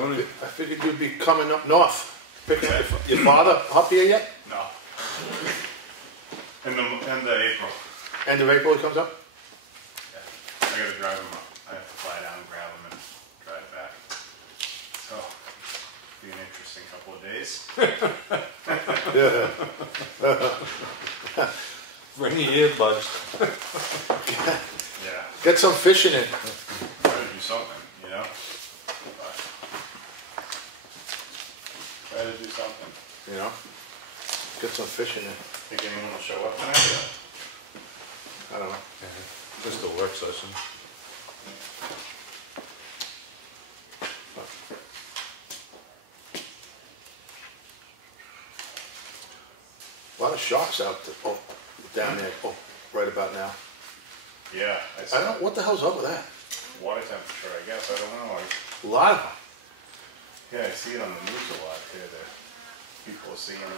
Tony? I figured you'd be coming up north. Picking up your father up here yet? No. End of April. End of April he comes up? Yeah. I gotta drive him up. I have to fly down, grab him, and drive back. So, be an interesting couple of days. Bring your earbuds. Yeah. Get some fishing in. Try to do something, you know? But try to do something. You know? Get some fishing in. Think anyone will show up tonight? I don't know. Just a work session. A lot of sharks out down there right about now. Yeah. I don't. What the hell's up with that? Water temperature, I guess. I don't know. A lot of them. Yeah, I see it on the news a lot too. That people are seeing them.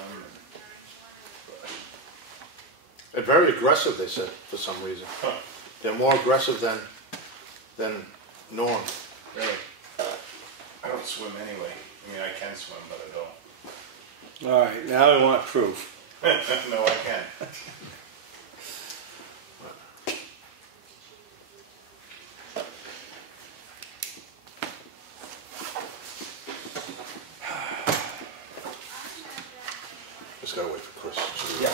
They're very aggressive, they said, for some reason. Huh. They're more aggressive than norm. Really? I don't swim anyway. I mean, I can swim, but I don't. All right, now I want proof. No, I can. Just gotta wait for Chris. Yeah.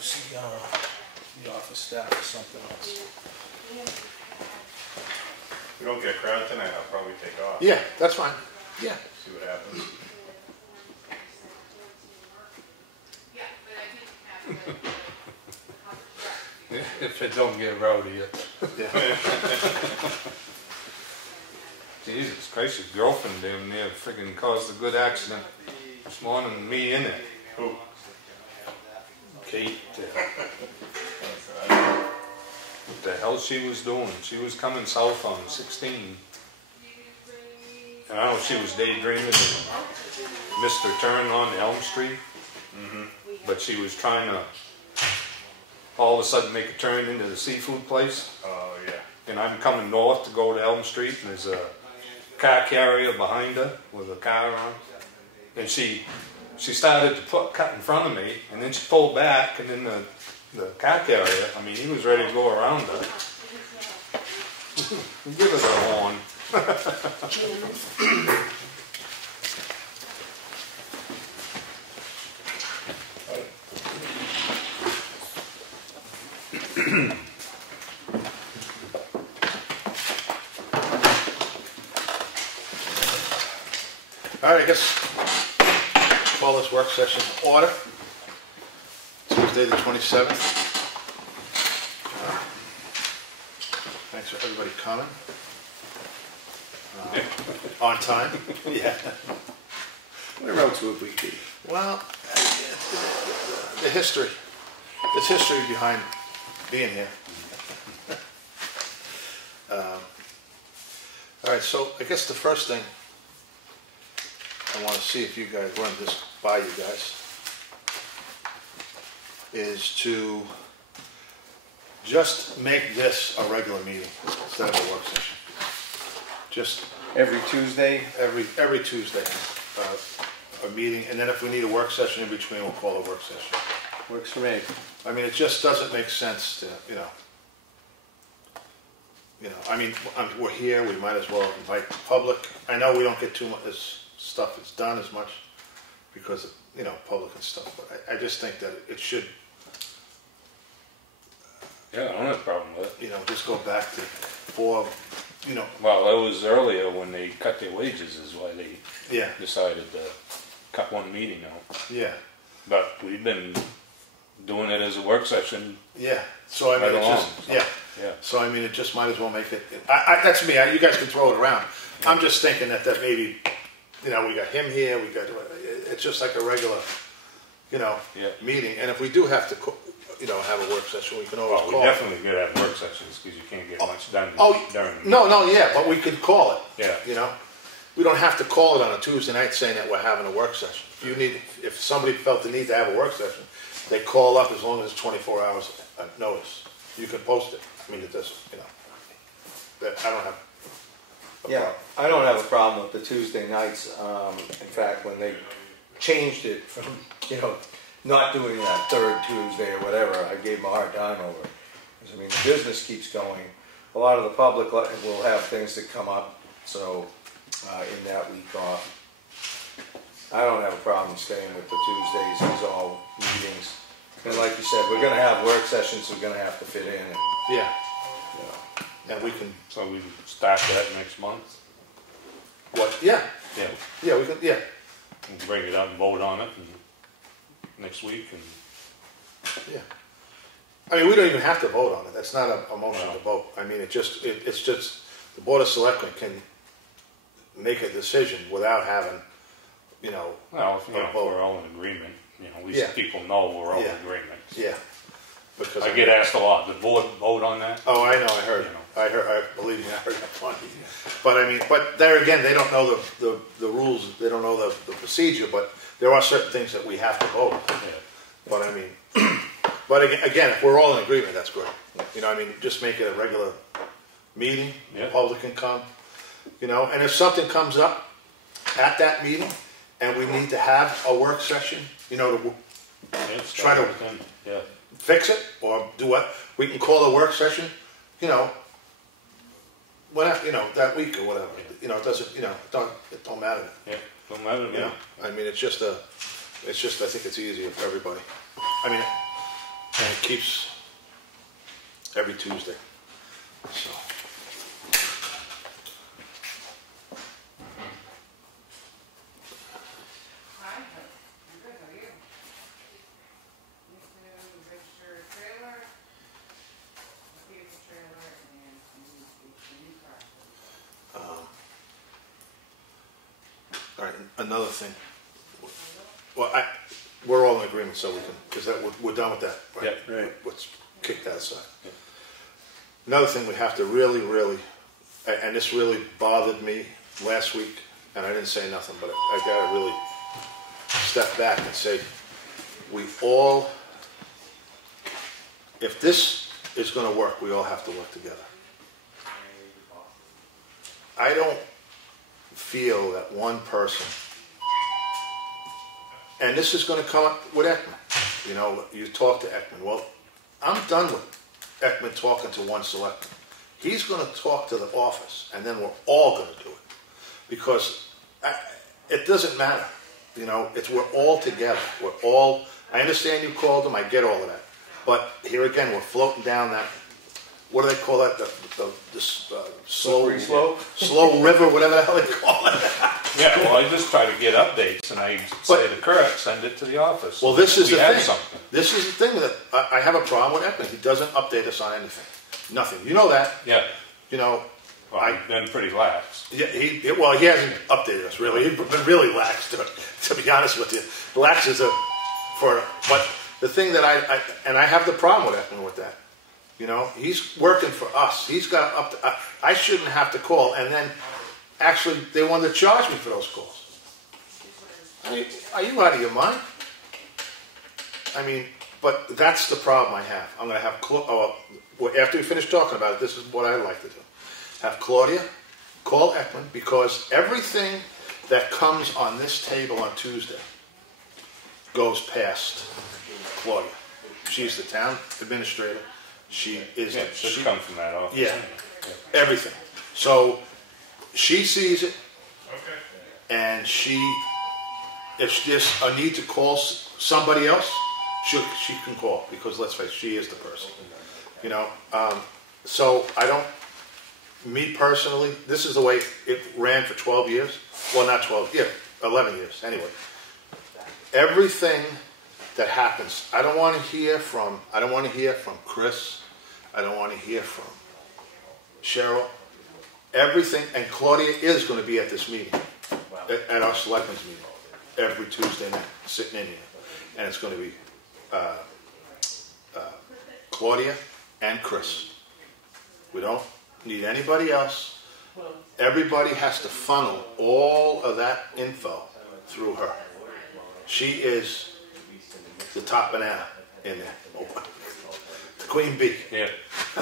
See the office staff or something else. If we don't get a crowd tonight, I'll probably take off. Yeah, that's fine. Yeah. See what happens. If it don't get rowdy yet. Yeah. Jesus Christ, his girlfriend down there freaking caused a good accident this morning, me in it. Who? Kate. What the hell she was doing? She was coming south on 16. And I don't know if she was daydreaming and missed her turn on Elm Street. But she was trying to all of a sudden make a turn into the seafood place. Oh, yeah. And I'm coming north to go to Elm Street, and there's a car carrier behind her with a car on. And she started to cut in front of me, and then she pulled back, and then the car carrier, I mean, he was ready to go around her. Give us a horn. All right, I guess call this work session to order. Tuesday the 27th. Thanks for everybody coming. On time. Yeah. What else would we be? Well, the history. There's history behind being here. All right, so I guess the first thing I want to see if you guys run this by you guys is to just make this a regular meeting instead of a work session. Just Every Tuesday? every Tuesday, a meeting, and then if we need a work session in between, we'll call a work session. Works for me. I mean, it just doesn't make sense to, I mean, we're here, we might as well invite the public. I know we don't get too much, this stuff is done as much because of, public and stuff, but I just think that it should, Yeah, I don't have a problem with it. just go back to four, Well, it was earlier when they cut their wages is why they yeah, decided to cut one meeting out. yeah, But we've been doing it as a work session. yeah. So I mean, Right it's along, just, so, yeah. yeah. So I mean, it just might as well make it. That's me. You guys can throw it around. I'm just thinking that maybe, we got him here. We got. It's just like a regular, Yeah. meeting. And if we do have to, have a work session, we can always Well, we call. definitely could have work sessions because you can't get much done during the No, yeah, but we could call it. Yeah. We don't have to call it on a Tuesday night saying that we're having a work session. If somebody felt the need to have a work session, they call up as long as it's 24 hours notice. You can post it. I mean, it doesn't, I don't have Yeah, I don't have a problem with the Tuesday nights. In fact, when they changed it from, not doing that third Tuesday or whatever, I gave them a hard time over it. Because, I mean, the business keeps going. A lot of the public will have things that come up, so in that week off. I don't have a problem staying with the Tuesdays. These all meetings. And like you said, we're going to have work sessions we're going to have to fit in. And, Yeah. And we can, So we can start that next month. what, yeah, Yeah. yeah, we can, yeah. We'll bring it up and vote on it next week. And Yeah. I mean, we don't even have to vote on it. That's not a motion No. to vote. I mean, it's just the Board of Selectmen can make a decision without having, well, if we're all in agreement, at least Yeah. people know we're all Yeah. in agreement. yeah. Because I get asked a lot. Did the board vote on that? Oh, I know. I heard. I believe me. I heard that one. But I mean, but there again, they don't know the rules. They don't know the procedure. But there are certain things that we have to vote. Yeah. But I mean, but again, if we're all in agreement, that's good. I mean, just make it a regular meeting. Yeah. The public can come. And if something comes up at that meeting, and we need to have a work session, to try to fix it or do what, we can call a work session, whatever, that week or whatever. It doesn't, it don't matter. Yeah, don't matter to me. I mean, I think it's easier for everybody. I mean, and it keeps every Tuesday. So. Hi, I'm good, how are you? Need to register a trailer, a vehicle trailer, and a new car. All right, another thing. Well, we're all in agreement, so we can, because we're done with that, right? Yeah. Right. Let's kick that aside. Yeah. Another thing we have to really, and this really bothered me last week, and I didn't say nothing, but I got to really step back and say, if this is going to work, we all have to work together. I don't feel that one person, and this is going to come up with Ekman. You talk to Ekman. Well, I'm done with Ekman talking to one selectman. He's going to talk to the office, and then we're all going to do it. Because it doesn't matter. We're all together. I understand you called them, I get all of that. But here again, we're floating down that, what do they call that? The slow river, whatever the hell they call it. Yeah, well, I just try to get updates, and I say to Kurt, send it to the office. Well, this is the have thing. Something. This is the thing that I have a problem with Ekman. He doesn't update us on anything. Nothing. You know that. Yeah. Well, I've been pretty lax. Yeah, he hasn't updated us really. He's been really lax to be honest with you. Lax is but the thing that I have the problem with Ekman with that. He's working for us. He's got I shouldn't have to call, and then actually they wanted to charge me for those calls. Are you out of your mind? I mean, but that's the problem I have. I'm going to have after we finish talking about it, this is what I like to do. Have Claudia call Ekman, because everything that comes on this table on Tuesday goes past Claudia. She's the town administrator. She is. Yeah, it should come from that office. Yeah, everything. So she sees it, and if there's a need to call somebody else, she can call, because let's face it, she is the person. So I don't. Me personally, this is the way it ran for 12 years. Well, not 12, 11 years, anyway. Everything that happens, I don't want to hear from Chris. I don't want to hear from Cheryle. Everything, and Claudia is going to be at this meeting, at our selectmen's meeting, every Tuesday night, sitting in here. And it's going to be Claudia and Chris. We don't need anybody else. Everybody has to funnel all of that info through her. She is the top banana in there. To Queen Bee. Yeah,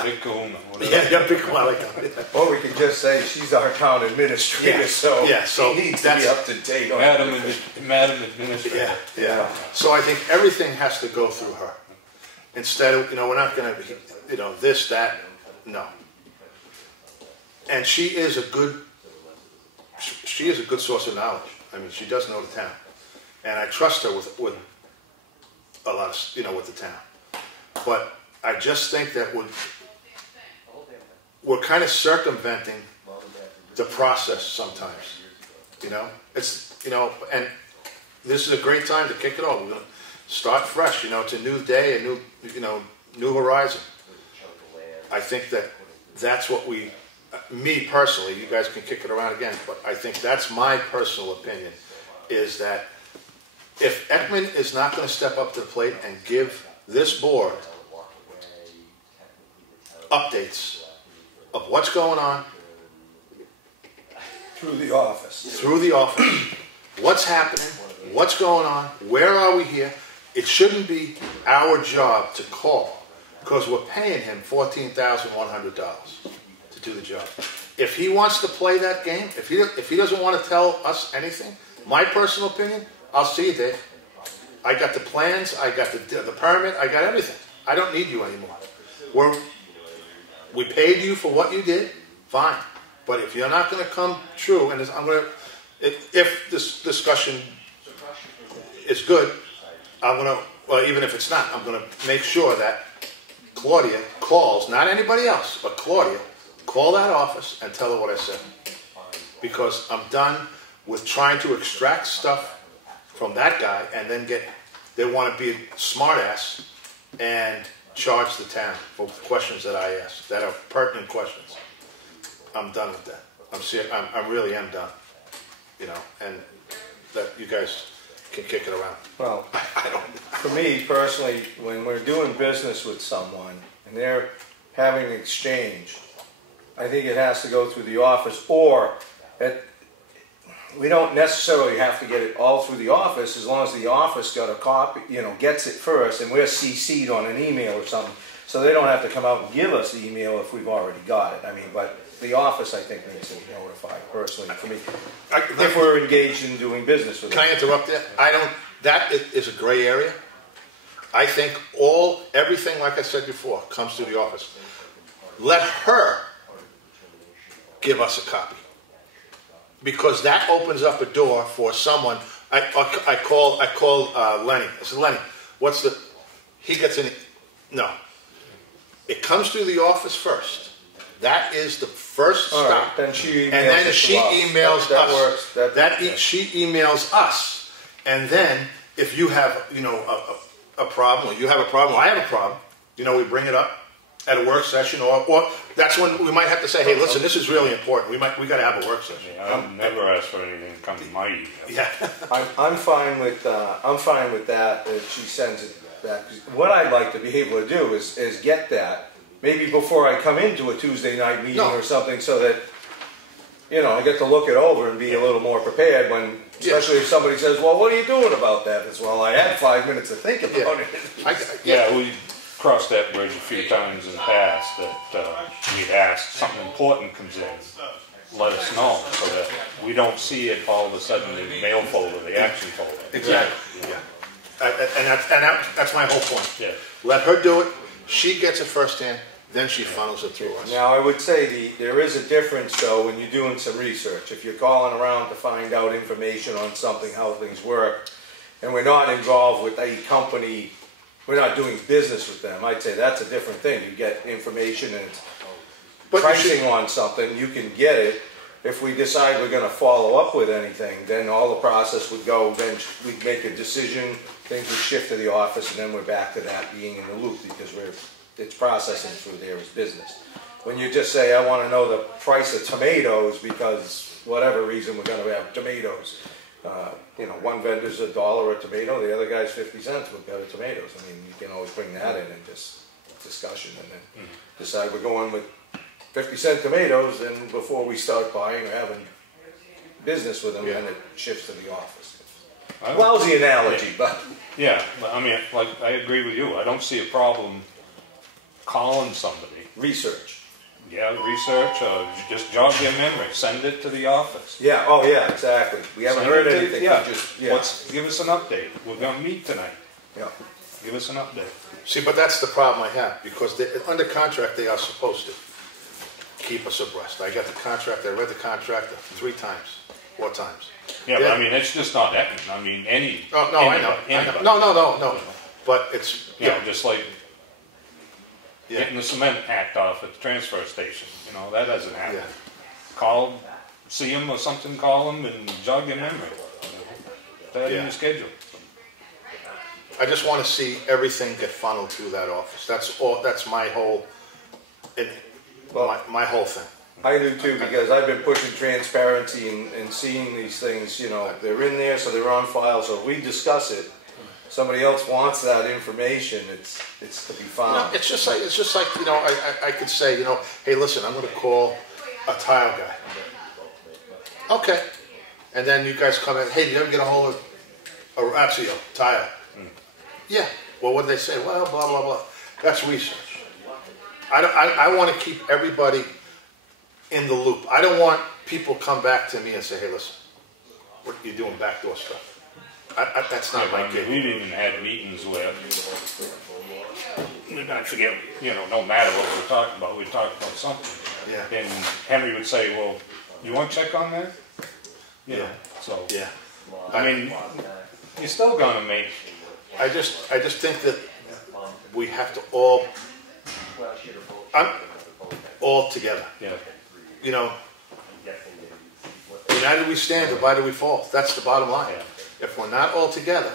big kahuna, whatever. Yeah, big one. I like that. Or we could just say she's our town administrator, Yeah. so Yeah, so she needs to be that's- up to date on Madam Administrator. Yeah. So I think everything has to go through her. Instead of, we're not going to, this, that, no. And she is a good source of knowledge. I mean, she does know the town. And I trust her with a lot of, with the town. But I just think that we're kind of circumventing the process sometimes. It's, and this is a great time to kick it off. We're going to start fresh. It's a new day, a new horizon. I think that's what me personally, you guys can kick it around again, but I think that's my personal opinion, is that if Ekman is not going to step up to the plate and give this board updates of what's going on through the office. What's happening, what's going on, where are we here, it shouldn't be our job to call, because we're paying him $14,100 to do the job. If he wants to play that game, if he doesn't want to tell us anything, my personal opinion, I'll see you, Dave. I got the plans, I got the permit, I got everything. I don't need you anymore. We paid you for what you did, fine. But if you're not going to come true, and if this discussion is good, well, even if it's not, I'm going to make sure that Claudia calls, not anybody else, but Claudia, call that office and tell her what I said. Because I'm done with trying to extract stuff from that guy and then they want to be a smartass and charge the town for questions that I ask, that are pertinent questions. I'm done with that. I really am done. And that you guys can kick it around. Well, for me personally, when we're doing business with someone and they're having an exchange, I think it has to go through the office, or we don't necessarily have to get it all through the office, as long as the office got a copy, gets it first, and we're CC'd on an email or something, so they don't have to come out and give us the email if we've already got it. I mean, but the office, I think, needs to be notified personally for me, if we're engaged in doing business with them. Can I interrupt there? That is a gray area. I think everything, like I said before, comes through the office. Let her give us a copy, because that opens up a door for someone. I call Lenny. I said, Lenny, he gets in. No, it comes through the office first. That is the first stop. Right, then she emails and then she emails that us. Works. She emails us, and then if you have a problem, or you have a problem, or I have a problem, we bring it up at a work session, or that's when we might have to say, hey, listen, this is really important. We got to have a work session. Yeah, I've never asked for anything to come to my email. Yeah. I'm fine with that. If she sends it back. What I'd like to be able to do is get that maybe before I come into a Tuesday night meeting or something, so that I get to look it over and be a little more prepared when, especially if somebody says, well, what are you doing about that? It's, well, I had 5 minutes to think about it. Yeah, we crossed that bridge a few times in the past, that we'd asked something important comes in, let us know, so that we don't see it all of a sudden in the mail folder, the action folder. Exactly. Yeah. And that's my whole point. Yeah. Let her do it. She gets it firsthand. Then she funnels it through us. Now, I would say there is a difference, though, when you're doing some research. If you're calling around to find out information on something, how things work, and we're not involved with a company, we're not doing business with them, I'd say that's a different thing. You get information and it's pricing on something, you can get it. If we decide we're going to follow up with anything, then all the process would go, then we'd make a decision, things would shift to the office, and then we're back to that being in the loop, because it's processing through there as business. When you just say, I want to know the price of tomatoes because whatever reason we're going to have tomatoes. One vendor's $1 a tomato, the other guy's 50 cents. We've got tomatoes. I mean, you can always bring that in and just discussion, and then decide we're going with 50-cent tomatoes, and before we start buying or having business with them, then it shifts to the office. Lousy analogy, but yeah, I mean, like I agree with you. I don't see a problem calling somebody. Research. Yeah, research, or just jog their memory, send it to the office. Yeah, oh yeah, exactly. We haven't Send heard it to- anything. Yeah, Just, give us an update. We're gonna meet tonight. yeah. Give us an update. See, but that's the problem I have, because under contract, they are supposed to keep us abreast. I got the contract, I read the contract 3 times, 4 times. Yeah, but I mean, it's just not Effingham. I mean, any. Oh, no, I know. Anybody. No. But it's, You know, just like yeah. getting the cement packed off at the transfer station. You know, that doesn't happen. Yeah. Call, see them or something, call them and jog your memory. Put that in Yeah. your schedule. I just want to see everything get funneled through that office. That's all. That's my whole, my whole thing. I do too, because I've been pushing transparency and seeing these things, you know, they're in there, so they're on file, so if we discuss it, somebody else wants that information, it's to be No, found. it's just like you know, I could say, you know, hey, listen, I'm going to call a tile guy. Okay, and then you guys come in. Hey, did you ever get a hold of, or actually a tile? Yeah. Well, what did they say? Well, blah blah blah. That's research. I want to keep everybody in the loop. I don't want people come back to me and say, hey, listen, what are you doing backdoor stuff? That's not my gig. We've even had meetings where, I forget, you know, no matter what we were talking about, we talked about something. Yeah. And Henry would say, well, you want to check on that? You know, Yeah. so, Yeah. I mean, you're still going to make, I just think that we have to all together. yeah. You know, united we stand, divided we fall. That's the bottom line. Yeah. If we're not all together,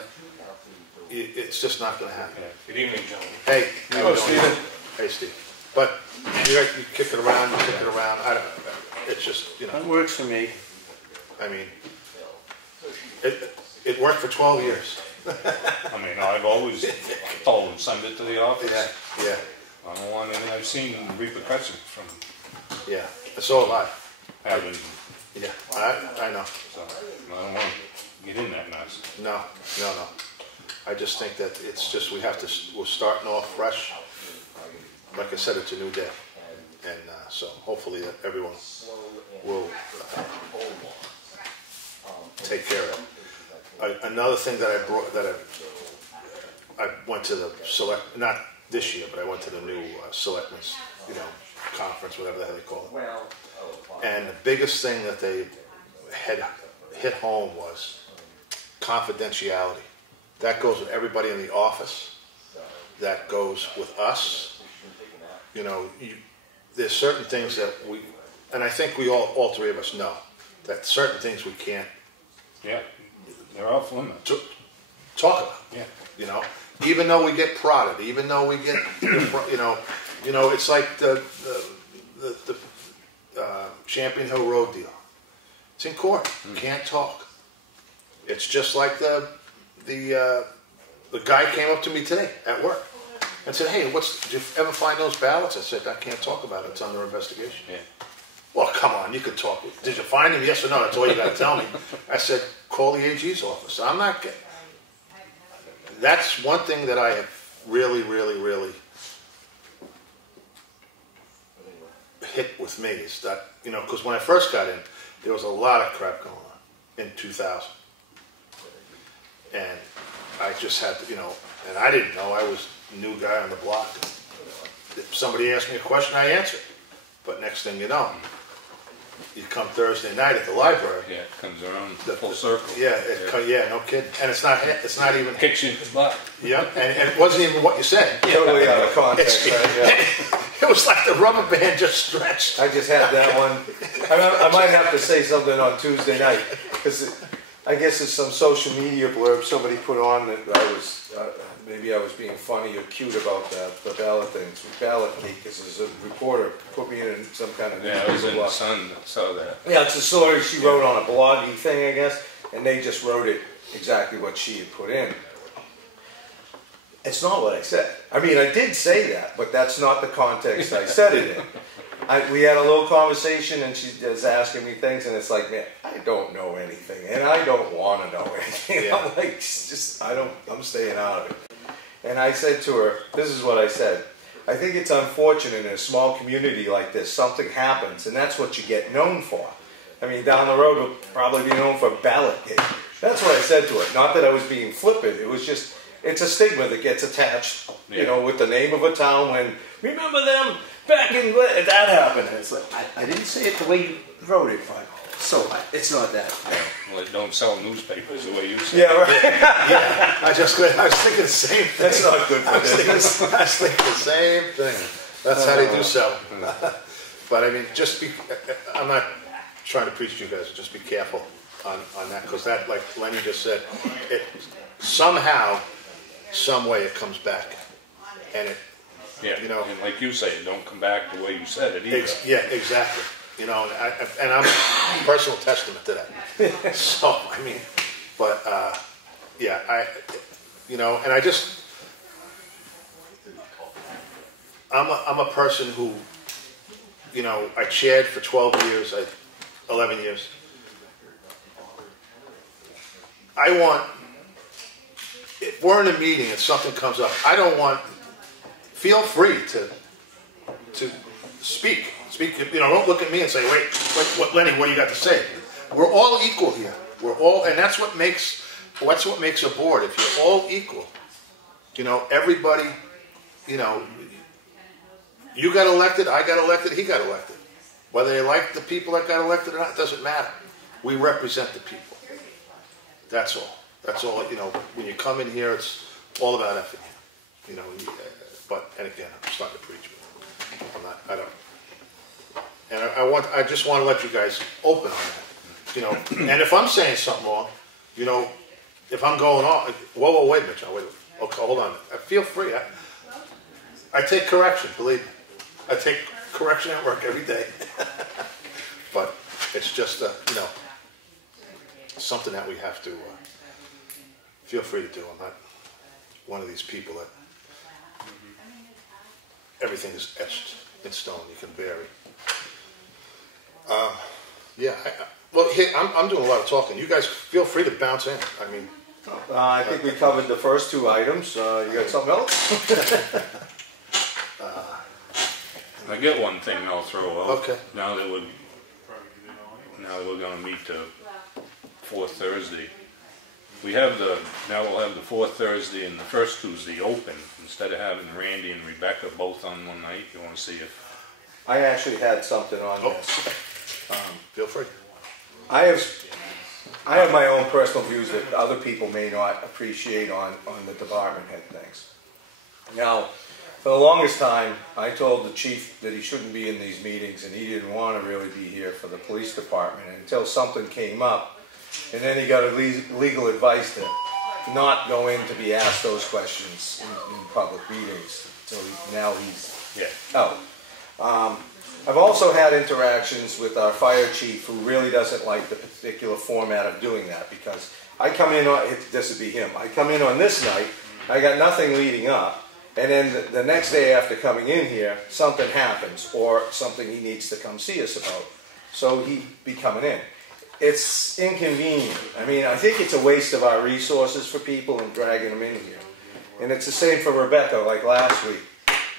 it's just not going to happen. Yeah. Good evening, gentlemen. Hey, Hello, Stephen. Hey, Steve. But you kick it around, you kick it around. I don't know. It's just, you know. That works for me. I mean, it worked for 12 years. I mean, I've always told them, send it to the office. Yeah. I don't want any, I've seen repercussions from Yeah. So have I. having, Yeah. I know. so I don't want to get in that mess. No. I just think that it's just we're starting off fresh. Like I said, it's a new day, and so hopefully that everyone will take care of it. Another thing that I went to the not this year, but I went to the new selectmen's, you know, conference, whatever the hell they call it. And the biggest thing that they had hit home was confidentiality. That goes with everybody in the office. That goes with us. You know, there's certain things that and I think we all 3 of us know, that certain things we can't Yeah, they're off limits. talk about. Yeah. You know, even though we get prodded, even though we get, you know, it's like the Champion Hill Road deal. It's in court. Can't talk. It's just like the guy came up to me today at work and said, "Hey, did you ever find those ballots?" I said, "I can't talk about it. It's under investigation." Yeah. Well, come on, you could talk. Did you find him? Yes or no? That's all you got to tell me. I said, call the AG's office. I'm not getting. That's one thing that I have really, really, really hit with me is that, you know, because when I first got in, there was a lot of crap going on in 2000. And I just had to, you know, and I didn't know. I was a new guy on the block. If somebody asked me a question, I answered. But next thing you know, you come Thursday night at the library. Yeah, it comes around full circle. Yeah, no kidding. And it's not even. Kicks you in the butt. Yeah, and it wasn't even what you said. Totally out of context, right? Yeah. It was like the rubber band just stretched. I just had that one. I might have to say something on Tuesday night, because I guess it's some social media blurb somebody put on that I was, maybe I was being funny or cute about the ballot things. Ballot leakers as a reporter put me in some kind of Yeah, it was in the blog. Sun that saw that. Yeah, it's a story she wrote on a bloggy thing, I guess, and they just wrote it exactly what she had put in. It's not what I said. I mean, I did say that, but that's not the context I said it in. We had a little conversation, and she was asking me things, and it's like, man, I don't know anything, and I don't want to know anything. Yeah. I'm like, I'm staying out of it. And I said to her, this is what I said. I think it's unfortunate in a small community like this, something happens, and that's what you get known for. I mean, down the road, we'll probably be known for ballot gate. That's what I said to it. Not that I was being flippant. It was just, it's a stigma that gets attached, you know, with the name of a town when, remember them back in, that happened. It's like, I didn't say it the way you wrote it, but so it's not that. Well, they don't sell newspapers the way you say. yeah, right. Yeah, I was thinking the same thing. That's not good for business. I was thinking the same thing. That's how they do sell. But I mean, just be, I'm not trying to preach to you guys, just be careful on that, because that, like Lenny just said, it somehow, some way it comes back. And it, Yeah, you know, and like you say, don't come back the way you said it either. yeah, exactly. You know, and I'm a personal testament to that. So, I mean, but, yeah, you know, and I'm a person who, you know, I chaired for 12 years, 11 years. I want, if we're in a meeting and something comes up, I don't want, feel free to speak. Speak, you know, don't look at me and say, wait, Lenny, what do you got to say? We're all equal here. We're all, and that's what makes a board. If you're all equal, you know, everybody, you know, you got elected, I got elected, he got elected. Whether they like the people that got elected or not, it doesn't matter. We represent the people. That's all. That's all, you know, when you come in here, it's all about Effingham. You know, but, and again, I'm starting to preach, but I'm not, I don't. And I just want to let you guys open on that, you know. And if I'm saying something wrong, you know, if I'm going on, whoa, wait a minute, John, wait. Okay, hold on. Feel free. I take correction, believe me. I take correction at work every day. But it's just, you know, something that we have to feel free to do. I'm not one of these people that everything is etched in stone. You can vary. Yeah, well, here, I'm doing a lot of talking. You guys feel free to bounce in. I mean, I think we covered the first two items. You got something else? I get one thing I'll throw out. Okay. Now that we're going to meet the fourth Thursday, now we'll have the fourth Thursday and the first Tuesday open instead of having Randy and Rebecca both on one night. You want to see if I actually had something on this. feel free. I have my own personal views that other people may not appreciate on the department head things. Now, for the longest time, I told the chief that he shouldn't be in these meetings, and he didn't want to really be here for the police department until something came up, and then he got legal advice to not go in to be asked those questions in public meetings. So now he's out. I've also had interactions with our fire chief who really doesn't like the particular format of doing that, because I come in on, this would be him, I come in on this night, I got nothing leading up, and then the next day after coming in here, something happens, or something he needs to come see us about. So he'd be coming in. It's inconvenient. I mean, I think it's a waste of our resources for people and dragging them in here. And it's the same for Rebecca, like last week.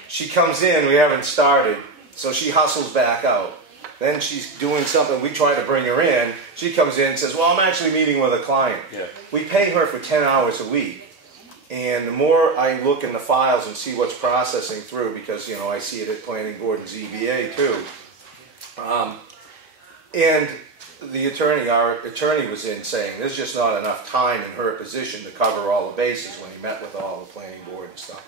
She comes in, we haven't started, so she hustles back out. Then she's doing something, we try to bring her in, she comes in and says, well, I'm actually meeting with a client. Yeah. We pay her for 10 hours a week. And the more I look in the files and see what's processing through, because, you know, I see it at Planning Board and ZBA too. And the attorney, our attorney was in saying there's just not enough time in her position to cover all the bases when he met with all the Planning Board and stuff.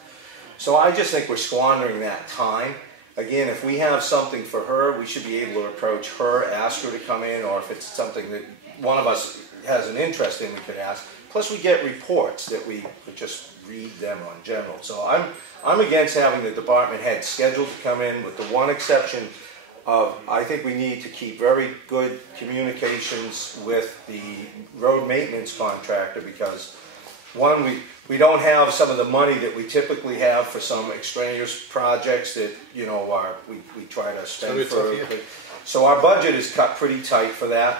So I just think we're squandering that time. Again, if we have something for her, we should be able to approach her, ask her to come in, or if it's something that one of us has an interest in, we could ask. Plus, we get reports that we could just read them on general. So I'm against having the department head scheduled to come in, with the one exception of I think we need to keep very good communications with the road maintenance contractor, because one, we don't have some of the money that we typically have for some extraneous projects that, you know, we try to spend for. So our budget is cut pretty tight for that.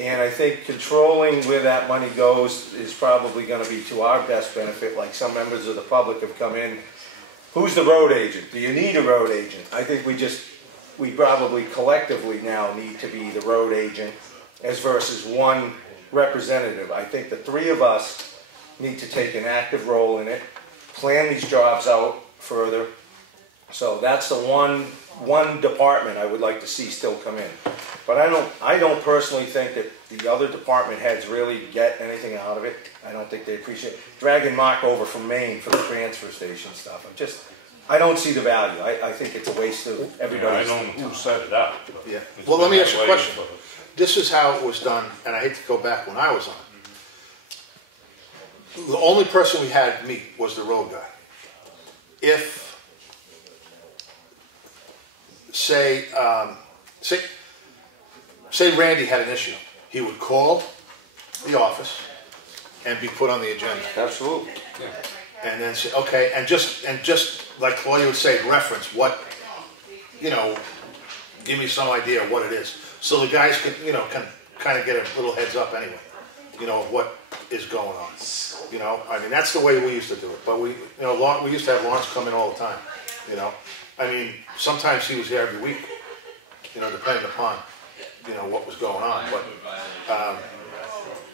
And I think controlling where that money goes is probably going to be to our best benefit. Like some members of the public have come in who's the road agent? Do you need a road agent? I think we probably collectively now need to be the road agent as versus one representative. I think the three of us need to take an active role in it, plan these jobs out further. So that's the one department I would like to see still come in. But I don't personally think that the other department heads really get anything out of it. I don't think they appreciate it. Dragging Mark over from Maine for the transfer station stuff. I don't see the value. I think it's a waste of everybody's I don't know who set it up. Yeah. It's Well, let been me ask that you a way question. for- This is how it was done, and I hate to go back when I was on. The only person we had meet was the road guy. If, say Randy had an issue, he would call the office and be put on the agenda. Absolutely. And then say, okay, and just like Claudia would say, reference what, give me some idea of what it is. So the guys can kind of get a little heads up anyway, of what is going on. I mean, that's the way we used to do it. But we used to have Lawrence come in all the time, I mean, sometimes he was here every week, depending upon, what was going on. But,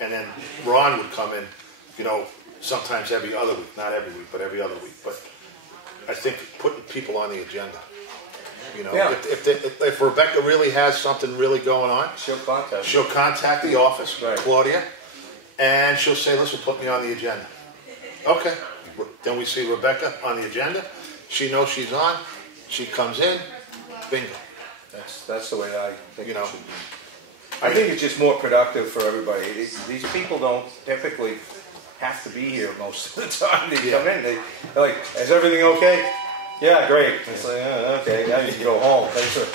and then Ron would come in, sometimes every other week, not every week, but every other week. But I think putting people on the agenda, Yeah. if Rebecca really has something really going on, she'll contact the office, Right. Claudia, and she'll say, listen, put me on the agenda. Okay. Then we see Rebecca on the agenda. She knows she's on. She comes in. Bingo. That's the way I think You it know. should be. I think it's just more productive for everybody. These people don't typically have to be here most of the time. They come in. They're like, is everything okay? Yeah, great. It's like, okay, now you can go home. Thanks for,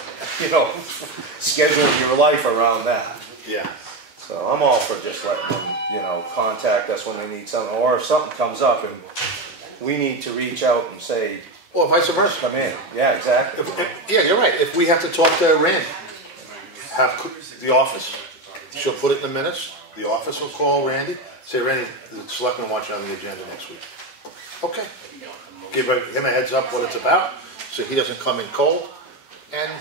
scheduling your life around that. Yeah. So I'm all for just letting them, contact us when they need something. Or if something comes up and we need to reach out and say, Or vice versa. come in. Yeah, exactly. Yeah, you're right. If we have to talk to Randy, have the office, she'll put it in the minutes. The office will call Randy, say, Randy, the selectmen want you on the agenda next week. Okay. Give him a heads up what it's about, so he doesn't come in cold. And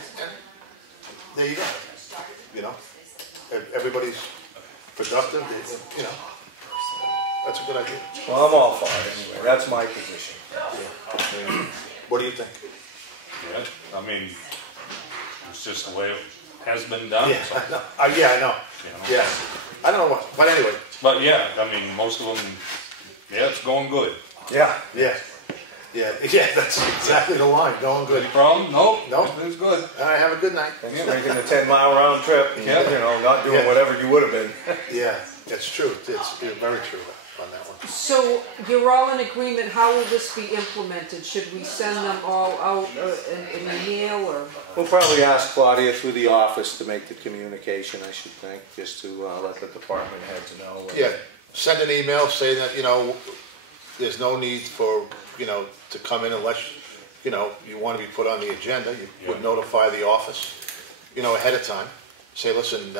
there you go. Everybody's productive. That's a good idea. Well, I'm all for it anyway. That's my position. What do you think? Yeah, I mean, it's just the way it has been done. Yeah, so, I know. I know. Yeah. I don't know what, but anyway. But yeah, I mean, most of them, it's going good. Yeah. Yeah. Yeah, that's exactly the line. Going good. Any problem? Nope. Nope. It's good. All right, have a good night. Thanks for making the 10-mile round trip and, not doing Yeah. whatever you would have been. Yeah, that's true. It's very true on that one. So you're all in agreement, how will this be implemented? Should we send them all out in an email or? We'll probably ask Claudia through the office to make the communication, I should think, just to let the department heads know. Yeah, send an email, say that, there's no need for, to come in unless, you want to be put on the agenda. You would notify the office, ahead of time. Say, listen,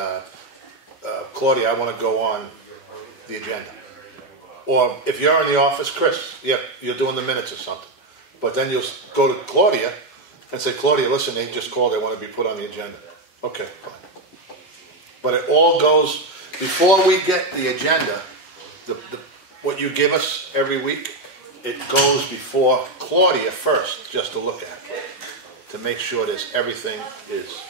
Claudia, I want to go on the agenda. Or if you're in the office, Chris, you're doing the minutes or something. But then you'll go to Claudia and say, Claudia, listen, they just called, they want to be put on the agenda. Okay, fine. But it all goes, before we get the agenda, what you give us every week, it goes before Claudia first, just to look at, to make sure everything is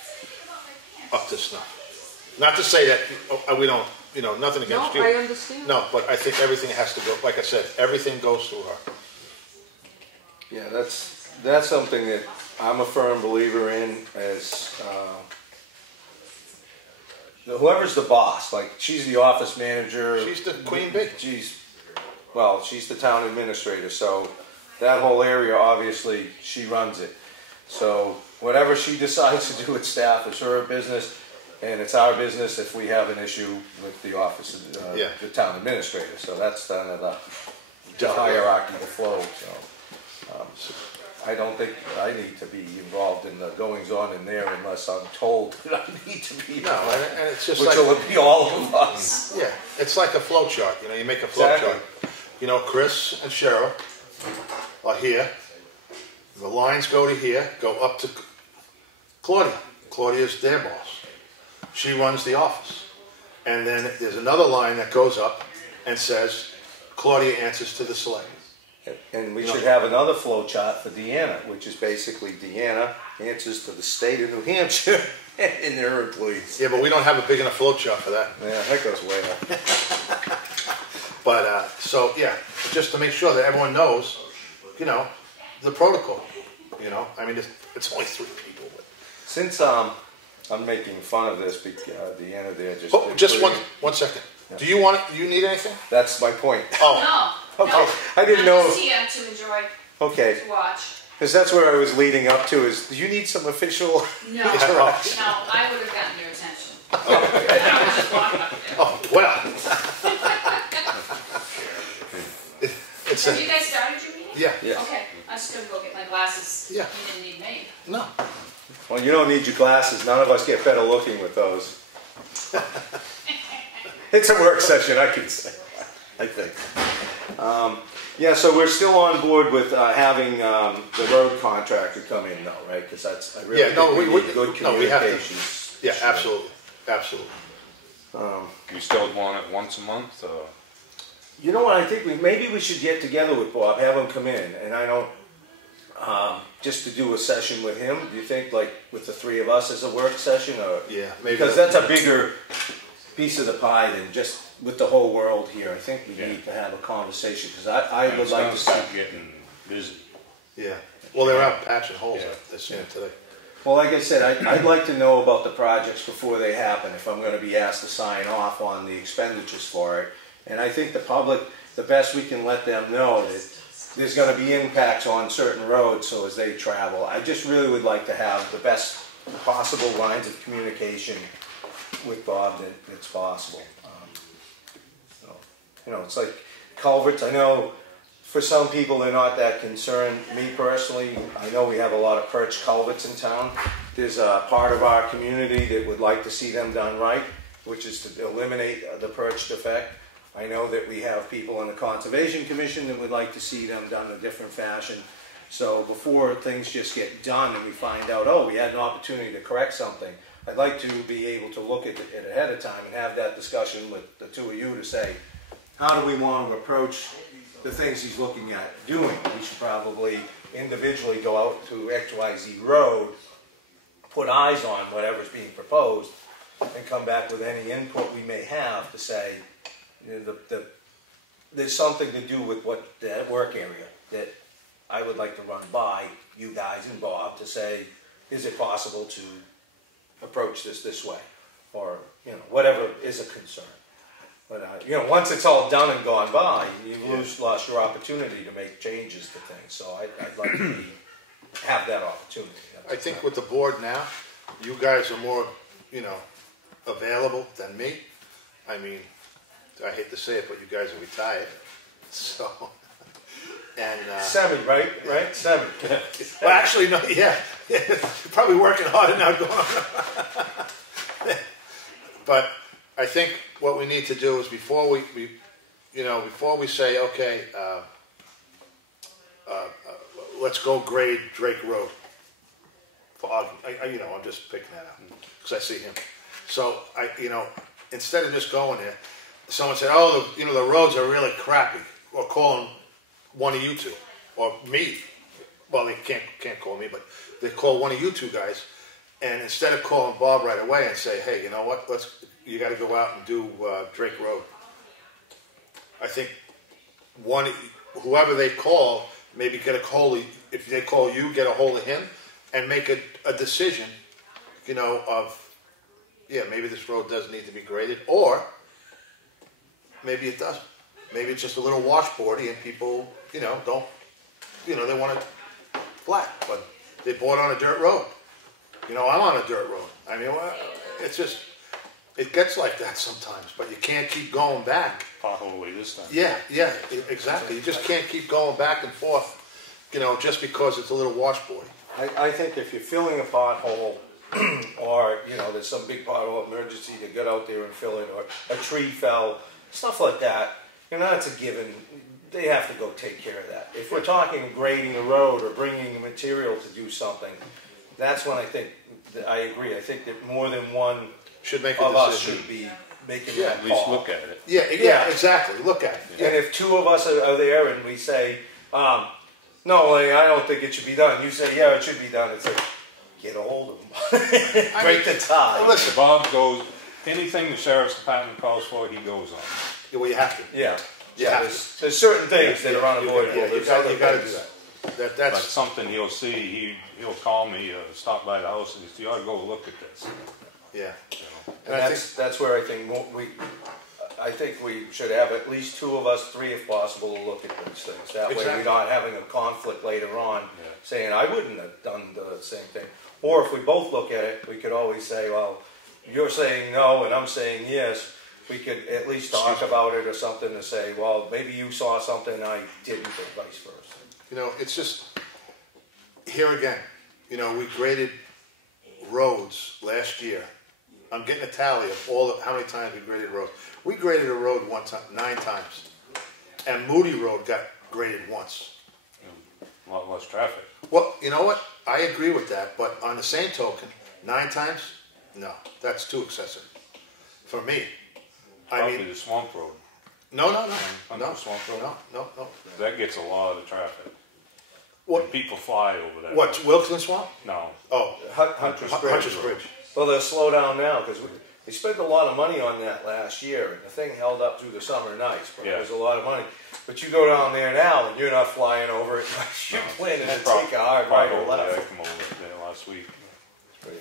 up to snuff. Not to say that we don't, nothing against you. No, I understand. No, but I think everything has to go, like I said, everything goes through her. Yeah, that's something that I'm a firm believer in as whoever's the boss, like she's the office manager. She's the queen bee. She's the town administrator, so that whole area, obviously, she runs it. So whatever she decides to do with staff is her business, and it's our business if we have an issue with the office of the town administrator. So that's kind of the hierarchy, the flow. So I don't think I need to be involved in the goings-on in there unless I'm told that I need to be. No, and it's just which will be all of us. Yeah, it's like a flow chart. You make a flow chart. Chris and Cheryle are here. The lines go to here, go up to Claudia. Claudia's their boss. She runs the office. And then there's another line that goes up and says, Claudia answers to the selectmen. And we should have another flow chart for Deanna, which is basically Deanna answers to the state of New Hampshire and their employees. Yeah, but we don't have a big enough flow chart for that. Yeah, that goes way up. But, so, yeah, just to make sure that everyone knows, you know, the protocol. You know, I mean, it's only 3 people. But. Since I'm making fun of this, because Deanna there just... Oh, just one second. Yeah. Do you need anything? That's my point. Oh. No. Okay. No. I didn't know... I'm just here to enjoy, okay. to watch. Because that's where I was leading up to is, do you need some official... No, no, I would have gotten your attention. I was just walking up there. Oh, well. Have you guys started your meeting? Yeah. Yeah. Okay, I'm just gonna go get my glasses. Yeah. You didn't need me. No. Well, you don't need your glasses. None of us get better looking with those. It's a work session, I can say. I think. Yeah, so we're still on board with having the road contractor come in, though, right? Because that's I really think we need good communications. Yeah, absolutely, absolutely. You still want it once a month? You know what? I think maybe we should get together with Bob, have him come in, and I don't just to do a session with him. Do you think, like, with the 3 of us as a work session, or yeah, maybe because that's a bigger piece of the pie than just with the whole world here. I think we need to have a conversation because I would like to start getting busy. Yeah. Well, they're out patching holes. I've seen it today. Well, like I said, I'd like to know about the projects before they happen if I'm going to be asked to sign off on the expenditures for it. And I think the public, the best we can let them know that there's going to be impacts on certain roads so as they travel. I just really would like to have the best possible lines of communication with Bob that's possible. You know, it's like culverts. I know for some people they're not that concerned. Me personally, I know we have a lot of perch culverts in town. There's a part of our community that would like to see them done right, which is to eliminate the perched effect. I know that we have people on the Conservation Commission that would like to see them done in a different fashion. So before things just get done and we find out, oh, we had an opportunity to correct something, I'd like to be able to look at it ahead of time and have that discussion with the 2 of you to say, how do we want to approach the things he's looking at doing? We should probably individually go out to XYZ Road, put eyes on whatever's being proposed, and come back with any input we may have to say, you know, there's something to do with what that work area that I would like to run by you guys and Bob to say, is it possible to approach this way? Or, you know, whatever is a concern. But, you know, once it's all done and gone by, you've lost your opportunity to make changes to things. So I'd like to have that opportunity. I think with the board now, you guys are more, you know, available than me. I mean, I hate to say it, but you guys are retired. So, and... Semi, right? Right? Semi. Well, actually, no, yeah. You're probably working harder now going on. But I think what we need to do is before we say, okay, let's go grade Drake Road. I'm just picking that out because I see him. So instead of just going there, someone said, oh, the roads are really crappy, or calling one of you two, or me. Well, they can't call me, but they call one of you 2 guys, and instead of calling Bob right away and say, hey, you know what, you got to go out and do Drake Road. I think whoever they call, maybe get a hold of, if they call you, get a hold of him, and make a decision, maybe this road does need to be graded, or maybe it doesn't. Maybe it's just a little washboardy and people, don't, they want it flat, but they bought on a dirt road. I'm on a dirt road. I mean, it's just, it gets like that sometimes, but you can't keep going back. Pothole this time. Yeah, exactly. You just can't keep going back and forth, just because it's a little washboardy. I think if you're filling a pothole, or, there's some big pothole emergency to get out there and fill it, or a tree fell, stuff like that, that's a given. they have to go take care of that. If we're talking grading a road or bringing material to do something, that's when I think, I agree. I think that more than one Should make a of us decision. should be making Yeah, that At least call. look at it. Yeah, exactly. Look at it. And if two of us are there and we say, no, I don't think it should be done. You say, yeah, it should be done. It's like, get a hold of them. Break the tie. Well, listen, Bob goes, anything the sheriff's department calls for, he goes on. well, you have to. Yeah. You Yeah, have there's certain things that are unavoidable. Yeah, you There's got other to do things. that. But That's something he'll see, he'll call me, stop by the house, and he says, you ought to go look at this. yeah. You know? And I that's where I think we should have at least two of us, three if possible, to look at these things. That way Exactly. we're not having a conflict later on, Yeah. saying I wouldn't have done the same thing. Or if we both look at it, we could always say, well, you're saying no and I'm saying yes. We could at least talk about it or something to say, well, maybe you saw something I didn't, or vice versa. You know, it's just, here again, you know, we graded roads last year. I'm getting a tally of how many times we graded roads. We graded a road 9 times. And Moody Road got graded once. A lot less traffic. Well, you know what? I agree with that, but on the same token, 9 times? No, that's too excessive. For me. Probably the Swamp Road. No. Under the Swamp Road? No. That gets a lot of traffic. What? And people fly over that. What, Wilkson Swamp? No. Oh, Hunter's Bridge. Hunter's Bridge. Well, they'll slow down now because they spent a lot of money on that last year, and the thing held up through the summer nights. But Yeah. it was a lot of money. But you go down there now, and you're not flying over it. You're planning to take a hard right or I left. come over there last week.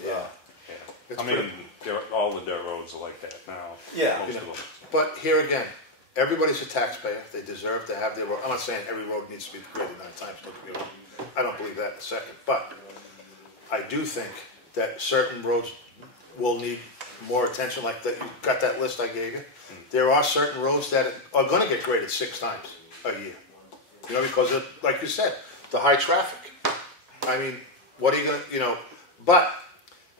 Yeah. Yeah. It's I mean, all the dirt roads are like that now. Yeah. Most You of know, them. but here again, everybody's a taxpayer. They deserve to have their road. I'm not saying every road needs to be graded 9 times. Don't get me wrong. I don't believe that in a second. But I do think that certain roads will need more attention. Like that, you got that list I gave you. There are certain roads that are going to get graded 6 times a year. You know, because of, like you said, the high traffic. I mean, what are you going to, you know, but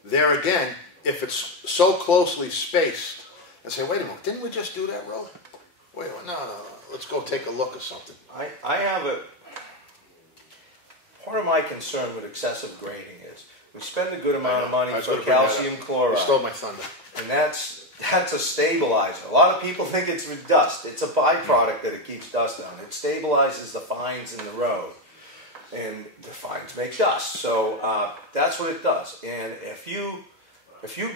there again, if it's so closely spaced, and say, wait a minute, didn't we just do that road? Wait a minute, no, let's go take a look at something. I have part of my concern with excessive grading is we spend a good amount of money I was for gonna bring that calcium up. chloride. You stole my thunder. And that's a stabilizer. A lot of people think it's with dust. It's a byproduct that it keeps dust on. It stabilizes the fines in the road. And the fines make dust. So that's what it does. And if you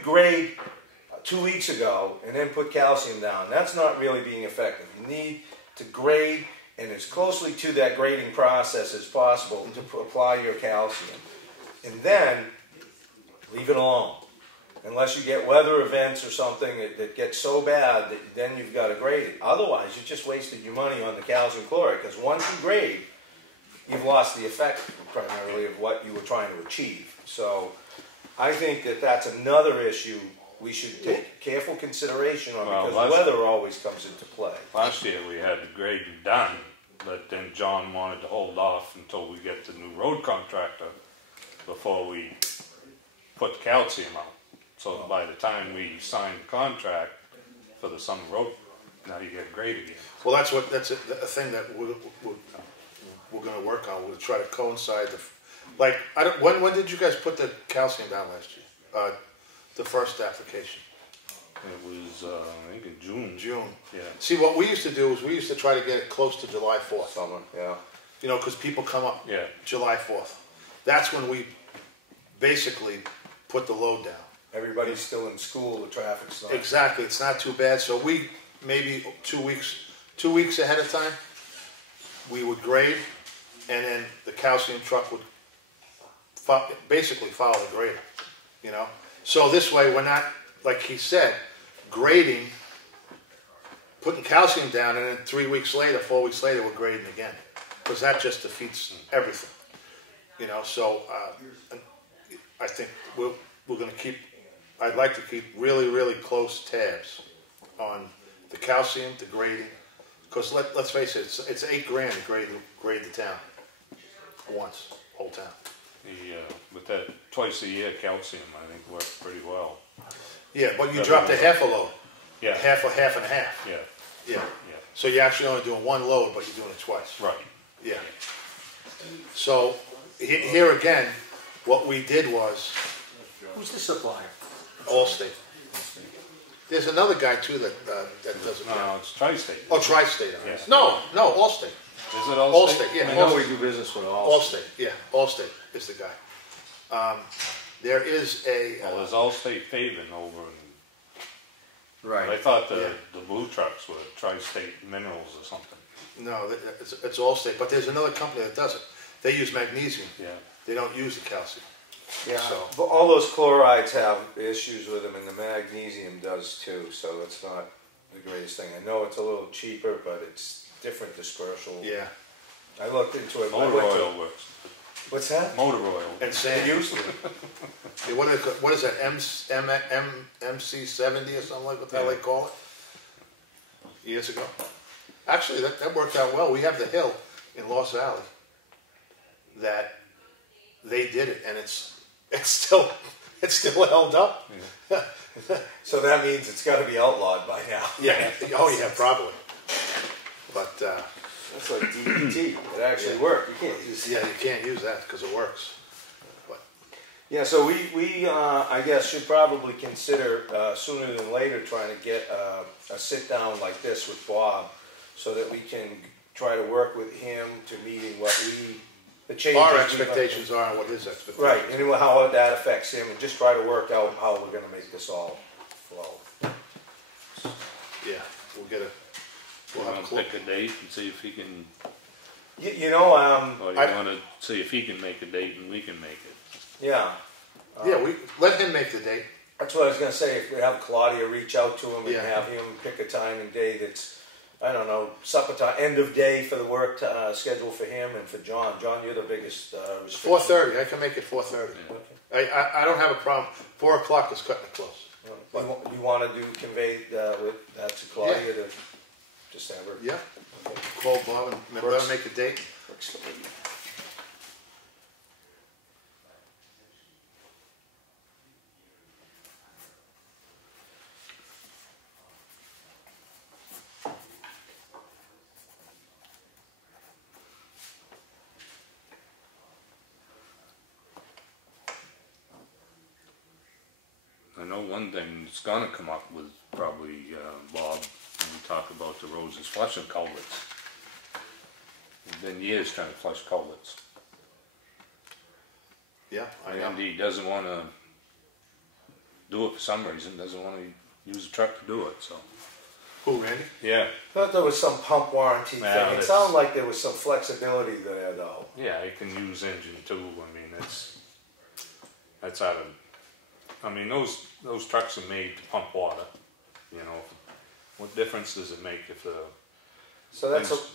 grade 2 weeks ago and then put calcium down, that's not really being effective. You need to grade and as closely to that grading process as possible to apply your calcium. And then leave it alone. Unless you get weather events or something that gets so bad that then you've got to grade it. Otherwise, you just wasted your money on the calcium chloride, because once you grade, you've lost the effect primarily of what you were trying to achieve. So I think that that's another issue we should take careful consideration on, Well, because weather always comes into play. Last year we had the grading done, but then John wanted to hold off until we get the new road contractor before we put the calcium out. So by the time we signed the contract for the summer road, now you get grade again. Well, that's a thing that we're going to work on. We'll try to coincide. When did you guys put the calcium down last year? The first application. It was, I think in June. June. Yeah. See, what we used to do is we used to try to get it close to July 4th. Summer, yeah. You know, because people come up Yeah. July 4th. That's when we basically put the load down. Everybody's still in school, the traffic's not. Exactly. It's not too bad. So we, maybe 2 weeks ahead of time, we would grade, and then the calcium truck would basically follow the grader, you know? So this way we're not, like he said, grading, putting calcium down, and then 3 weeks later, 4 weeks later, we're grading again. Because that just defeats everything, you know? So I think we're going to keep, I'd like to keep really, really close tabs on the calcium, the grading. Because let's face it, it's $8,000 to grade the town once, whole town. With that twice a year calcium, I think worked pretty well. Yeah, but you dropped a half a load. Yeah. Half and a half. Yeah. Yeah. Yeah. So you're actually only doing one load, but you're doing it twice. Right. Yeah. So here again, what we did was Who's the supplier? Allstate. There's another guy too that does it. No, it's Tri-State. Oh, Tri-State. Yeah. No, Allstate. Is it Allstate? Allstate, yeah. I know we do business with all. Allstate, yeah. Allstate is the guy. There is a. Well, there's Allstate paving over in. Right. I thought Yeah. the blue trucks were Tri-State Minerals or something. No, it's Allstate, but there's another company that does it. They use magnesium. Yeah. They don't use the calcium. Yeah, So- but all those chlorides have issues with them, and the magnesium does too, so it's not the greatest thing. I know it's a little cheaper, but it's different dispersal. Yeah. I looked into it. Motor oil works. What's that? Motor oil. And sand. Yeah, what is that? MC70 or something like what the hell they call it? Years ago. Actually, that worked out well. We have the hill in Lost Valley that they did it, and it's still held up. So that means it's got to be outlawed by now. Yeah. Oh yeah, probably. But That's like DDT. It actually worked. You can't use. yeah, you can't use that because it works. But Yeah, so we I guess should probably consider sooner than later trying to get a sit down like this with Bob, so that we can try to work with him to meeting the changes. our expectations are and what his expectations. Right, and how that affects him, and just try to work out how we're going to make this all flow. Yeah, we'll get a. We'll You have a want to clue. pick a date and see if he can, You know, or you I- want to see if he can make a date and we can make it. yeah. Yeah, we let him make the date. That's what I was going to say. If we have Claudia reach out to him and Yeah. have him pick a time and day that's, I don't know, supper time, end of day for the work schedule for him and for John. John, you're the biggest restriction. 4:30. I can make it 4:30. Okay. I don't have a problem. 4 o'clock is cutting it close. You want to convey with that to Claudia to just have her? Yeah. Okay. Call Bob and let him make a date. Works for me. I know one thing that's gonna come up with probably Bob, when we talk about the roads, is flushing culverts. It's been years trying to flush culverts. Yeah, I know. And he doesn't wanna do it for some reason, doesn't wanna use a truck to do it, so. Who, Randy? Yeah. I thought there was some pump warranty Yeah, thing. It that's- sounded like there was some flexibility there, though. Yeah, it can use engine too, I mean, that's out of, I mean, those trucks are made to pump water, you know. What difference does it make if the So that's thing's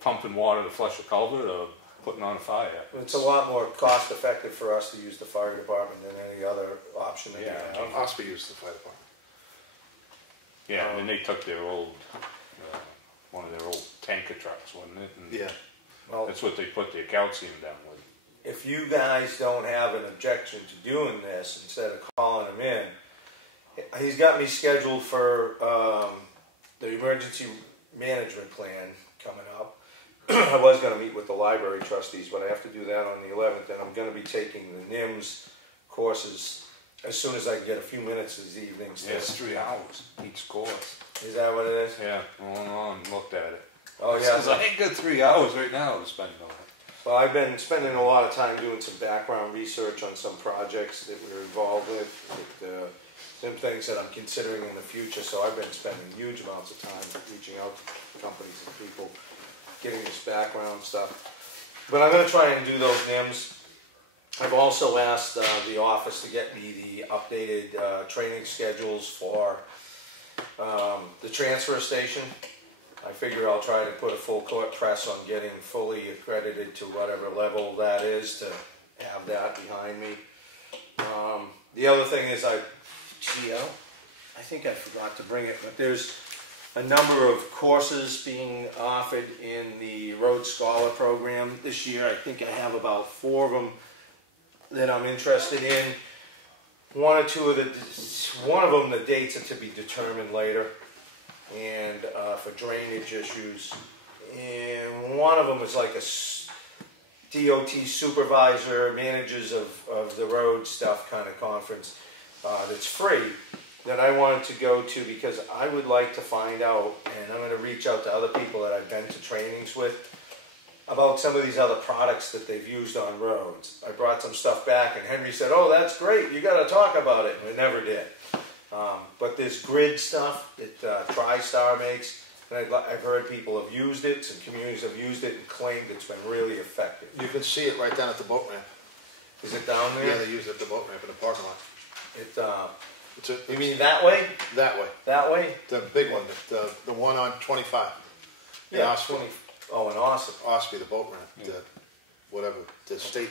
pumping water to flush a culvert or putting on a fire? it's a lot more cost effective for us to use the fire department than any other option that we Yeah. have. Osby used the fire department. Yeah, I mean, they took their old, one of their old tanker trucks, wasn't it? And Yeah. Well, that's what they put their calcium down with. if you guys don't have an objection to doing this, instead of calling him in, he's got me scheduled for the emergency management plan coming up. I was going to meet with the library trustees, but I have to do that on the 11th, and I'm going to be taking the NIMS courses as soon as I can get a few minutes this evening. Yeah, it's 3 hours each course. Is that what it is? Yeah, went on, looked at it. Oh, yeah. Says, I ain't got 3 hours right now to spend on it. Well, I've been spending a lot of time doing some background research on some projects that we're involved with, some things that I'm considering in the future, so I've been spending huge amounts of time reaching out to companies and people, getting this background stuff. But I'm going to try and do those NIMS. I've also asked the office to get me the updated training schedules for the transfer station. I figure I'll try to put a full court press on getting fully accredited to whatever level that is, to have that behind me. The other thing is I think I forgot to bring it, but there's a number of courses being offered in the Rhodes Scholar program this year. I think I have about 4 of them that I'm interested in. One of them, the dates are to be determined later. and for drainage issues. And one of them is like a DOT supervisor, managers of the road stuff kind of conference that's free that I wanted to go to because I would like to find out, and I'm going to reach out to other people that I've been to trainings with about some of these other products that they've used on roads. I brought some stuff back and Henry said, oh, that's great, you got to talk about it, and I never did. But this grid stuff that TriStar makes, and I've heard people have used it, some communities have used it and claimed it's been really effective. You can see it right down at the boat ramp. Is it down there? Yeah, they use it at the boat ramp in the parking lot. You mean that way? That way. That way? The big one, the one on 25. In Yeah, Ospey. 20. Oh, in Austin. Ospey, the boat ramp, whatever, the state.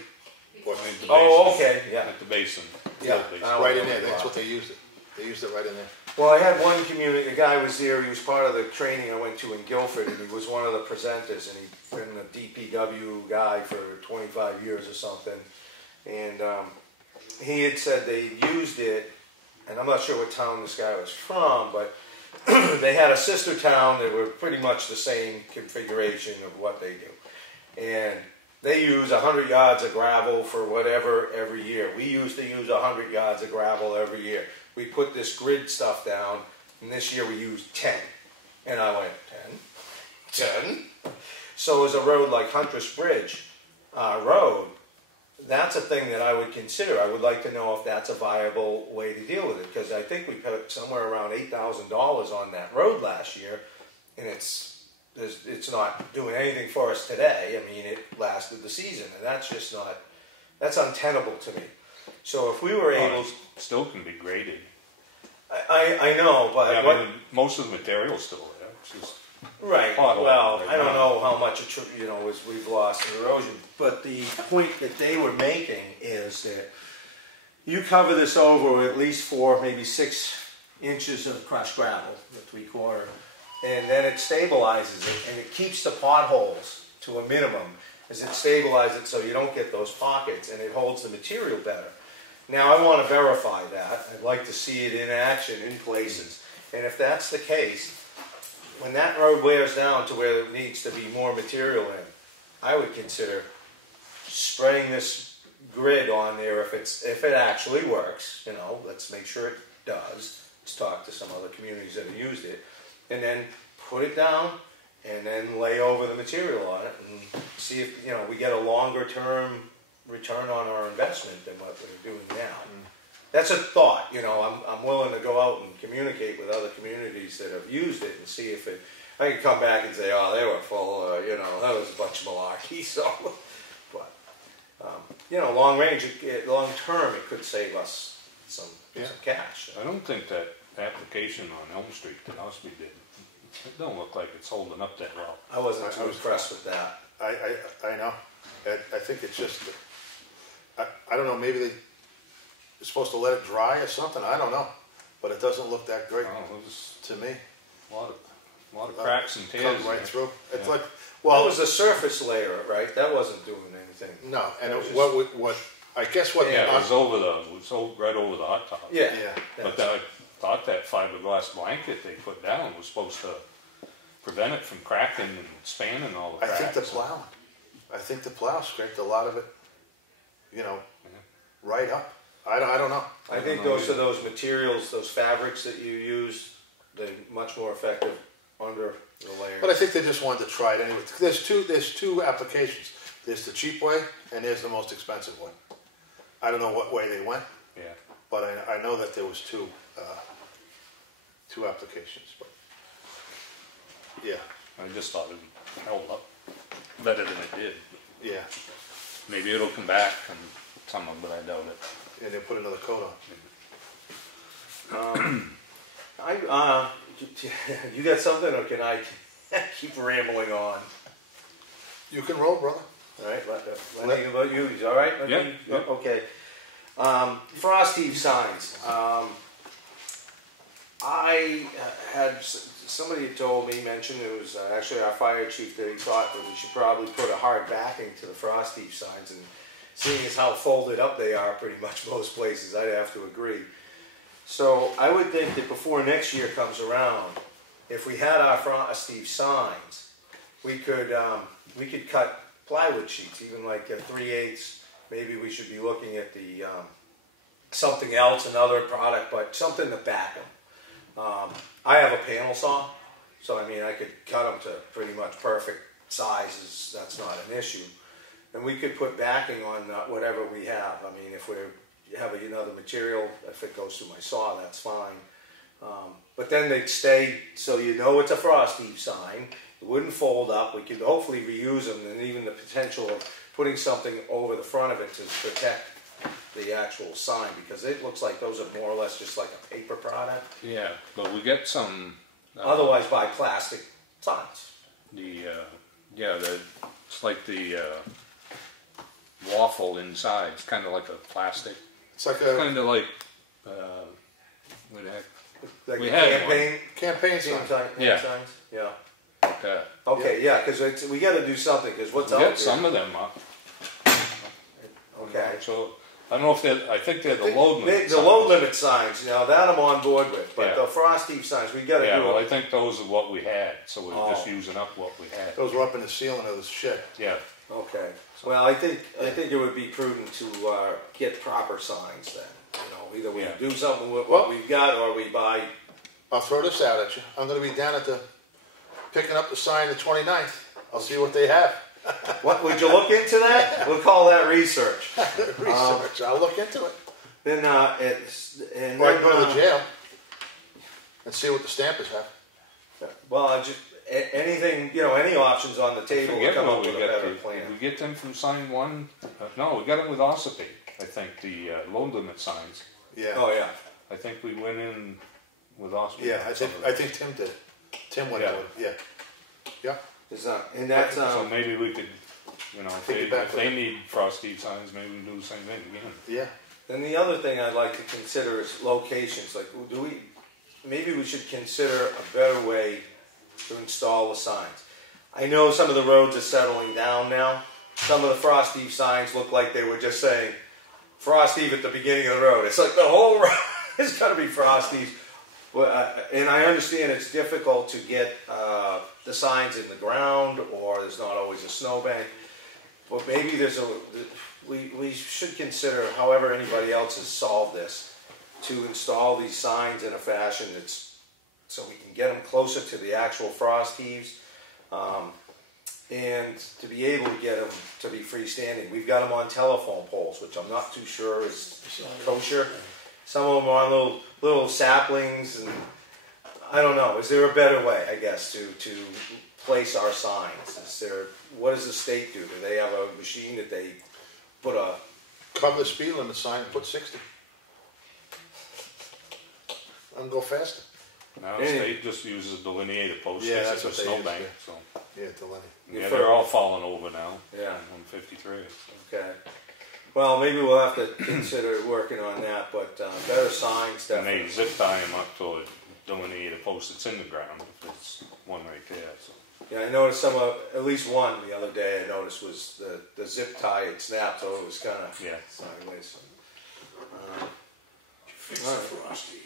Oh, okay, yeah. At the basin. Yeah, Basin. right in there. That's what they used it. They used it right in there. Well, I had one community, a guy was there, he was part of the training I went to in Guilford, and he was one of the presenters, and he'd been a DPW guy for 25 years or something. And he had said they used it, and I'm not sure what town this guy was from, but they had a sister town that were pretty much the same configuration of what they do. And they use 100 yards of gravel for whatever every year. We used to use 100 yards of gravel every year. We put this grid stuff down, and this year we used 10. And I went, 10? 10? So as a road like Huntress Bridge Road, that's a thing that I would consider. I would like to know if that's a viable way to deal with it, because I think we put somewhere around $8,000 on that road last year, and it's not doing anything for us today. I mean, it lasted the season, and that's just not, that's untenable to me. So if we were able... Still can be graded. I know, but... Yeah, I mean, most of the material's still there. It's just right, pothole well, right I don't now. know how much, we've lost in erosion, but the point that they were making is that you cover this over at least 4, maybe 6 inches of crushed gravel, the 3/4, and then it stabilizes it, and it keeps the potholes to a minimum as it stabilizes it so you don't get those pockets, and it holds the material better. Now, I want to verify that. I'd like to see it in action in places, and if that's the case, when that road wears down to where it needs to be more material in, I would consider spraying this grid on there if it actually works. Let's make sure it does. Let's talk to some other communities that have used it, and then put it down, and then lay over the material on it, and see if we get a longer term return on our investment than what we're doing now. That's a thought. I'm willing to go out and communicate with other communities that have used it and see if I can come back and say, oh, they were full, that was a bunch of malarkey. So, but, long range, long term, it could save us some cash. I don't think that application on Elm Street that Espie did, it don't look like it's holding up that well. I wasn't too impressed with that. I know. I think it's just, I don't know, maybe they're supposed to let it dry or something, I don't know. But it doesn't look that great Oh, it was to me. a lot of cracks and tears. Comes in right there. through. It's Yeah. like, Well, well, it was a surface layer, right? That wasn't doing anything. no, and It was I guess what, Yeah, it was right over the hot top. Yeah. But I thought that fiberglass blanket they put down was supposed to prevent it from cracking and spanning all the I cracks. think the plow scraped a lot of it, right up. I don't know. I think those are those materials, those fabrics that you use, they're much more effective under the layer. But I think they just wanted to try it anyway. There's two applications. There's the cheap way and there's the most expensive way. I don't know what way they went, Yeah. but I know that there was two applications. But yeah, I just thought it held up better than it did. yeah. Maybe it'll come back and some of it, but I doubt it. And they put another coat on. You got something, or can I keep rambling on? You can roll, brother. All right, Lenny, about you, all right? Let Yeah, me- yeah. Okay. Frost heave signs. I had somebody told me, mentioned it was actually our fire chief, that he thought that we should probably put a hard backing to the frost heave signs, and seeing as how folded up they are pretty much most places, I'd have to agree. So I would think that before next year comes around, if we had our frosty signs, we could cut plywood sheets, even like 3/8. Maybe we should be looking at the something else, another product, but something to back them. I have a panel saw, so I mean I could cut them to pretty much perfect sizes. That's not an issue, and we could put backing on whatever we have. I mean, if we have another material, if it goes through my saw, that's fine. But then they'd stay, so you know it's a frost heave sign. It wouldn't fold up. We could hopefully reuse them, and even the potential of putting something over the front of it to protect the actual sign, because it looks like those are more or less just like a paper product. Yeah, but we get some. Otherwise, buy plastic signs. It's like the waffle inside. It's kind of like a plastic. It's like a Kind of like what the heck? Like We a had campaign sign. Yeah. Signs. Yeah. Like that. Okay, yeah, because we got to do something, because what's We out get there. some of them up. Okay. So I don't know if they're. I think they're the load limit. The load limit signs, you know, that I'm on board with, but Yeah. the frost heave signs, we got to Yeah, do well, it. I think those are what we had, so we're just Oh. using up what we had. Those were up in the ceiling of the shed. Yeah. Okay. Well, I think it would be prudent to get proper signs then. You know, either we Yeah. do something with what we've got, or we buy. I'll throw this out at you. I'm going to be down at picking up the sign the 29th. I'll see what they have. What would you look into that? We'll call that research. Research. I'll look into it. Then Or I can go to the jail and see what the stampers have. Well, anything, you know, any options on the table to Forget come what up we with a better get. plan. We get them from sign one. No, we got them with Ossipee. I think the load limit signs. Yeah. Oh yeah. I think we went in with Ossipee. Yeah, I think Tim did. Tim went Yeah. in with it. Yeah. It's not, and that's So maybe we could, you know, Piggyback if they need frosty signs, maybe we can do the same thing again. Yeah. Then the other thing I'd like to consider is locations. Like, maybe we should consider a better way to install the signs. I know some of the roads are settling down now. Some of the frost heave signs look like they were just saying frost heave at the beginning of the road. It's like the whole road is going to be frost heave. Well, and I understand it's difficult to get the signs in the ground, or there's not always a snowbank. But maybe we should consider, however anybody else has solved this, to install these signs in a fashion that's so we can get them closer to the actual frost heaves, and to be able to get them to be freestanding. We've got them on telephone poles, which I'm not too sure is kosher. Some of them are on little saplings, and I don't know. Is there a better way, I guess, to place our signs? What does the state do? Do they have a machine that they put a... Cover the speed limit sign and put 60. I can go faster. Now the state just uses a delineator post. Yeah, It's that's a what they snowbank. use, So Yeah, Delaney. yeah, they're all falling over now. Yeah. On 53. Okay. Well, maybe we'll have to consider working on that, but better signs, And they definitely. zip tie them up to a delineator post that's in the ground. If it's one right there. So. Yeah, I noticed at least one the other day I noticed was the zip tie had snapped, so it was kind of Yeah. sideways. Fix the frost heaves.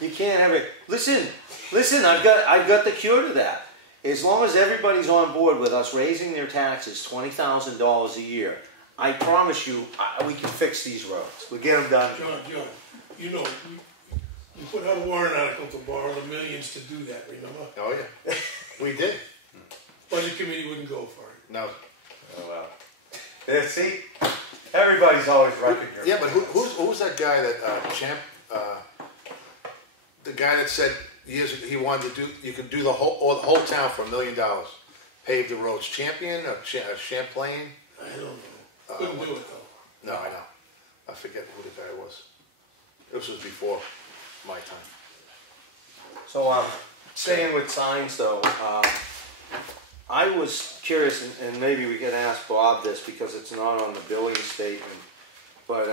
You can't have it. Listen. I've got the cure to that. As long as everybody's on board with us raising their taxes $20,000 a year, I promise you, we can fix these roads. We'll get them done. John, you know, you put out a warrant article to borrow the millions to do that, remember? Oh, yeah. We did. Budget committee wouldn't go for it. No. Oh, well. Yeah, see? Everybody's always wrecking here. Yeah, but who's that guy that, the guy that said he wanted to do, you could do the whole town for $1 million. Pave the roads. Champion or Champlain? I don't know. Couldn't do it though. No, I know. I forget who the guy was. This was before my time. So, staying with signs though, I was curious, and maybe we can ask Bob this because it's not on the billing statement, but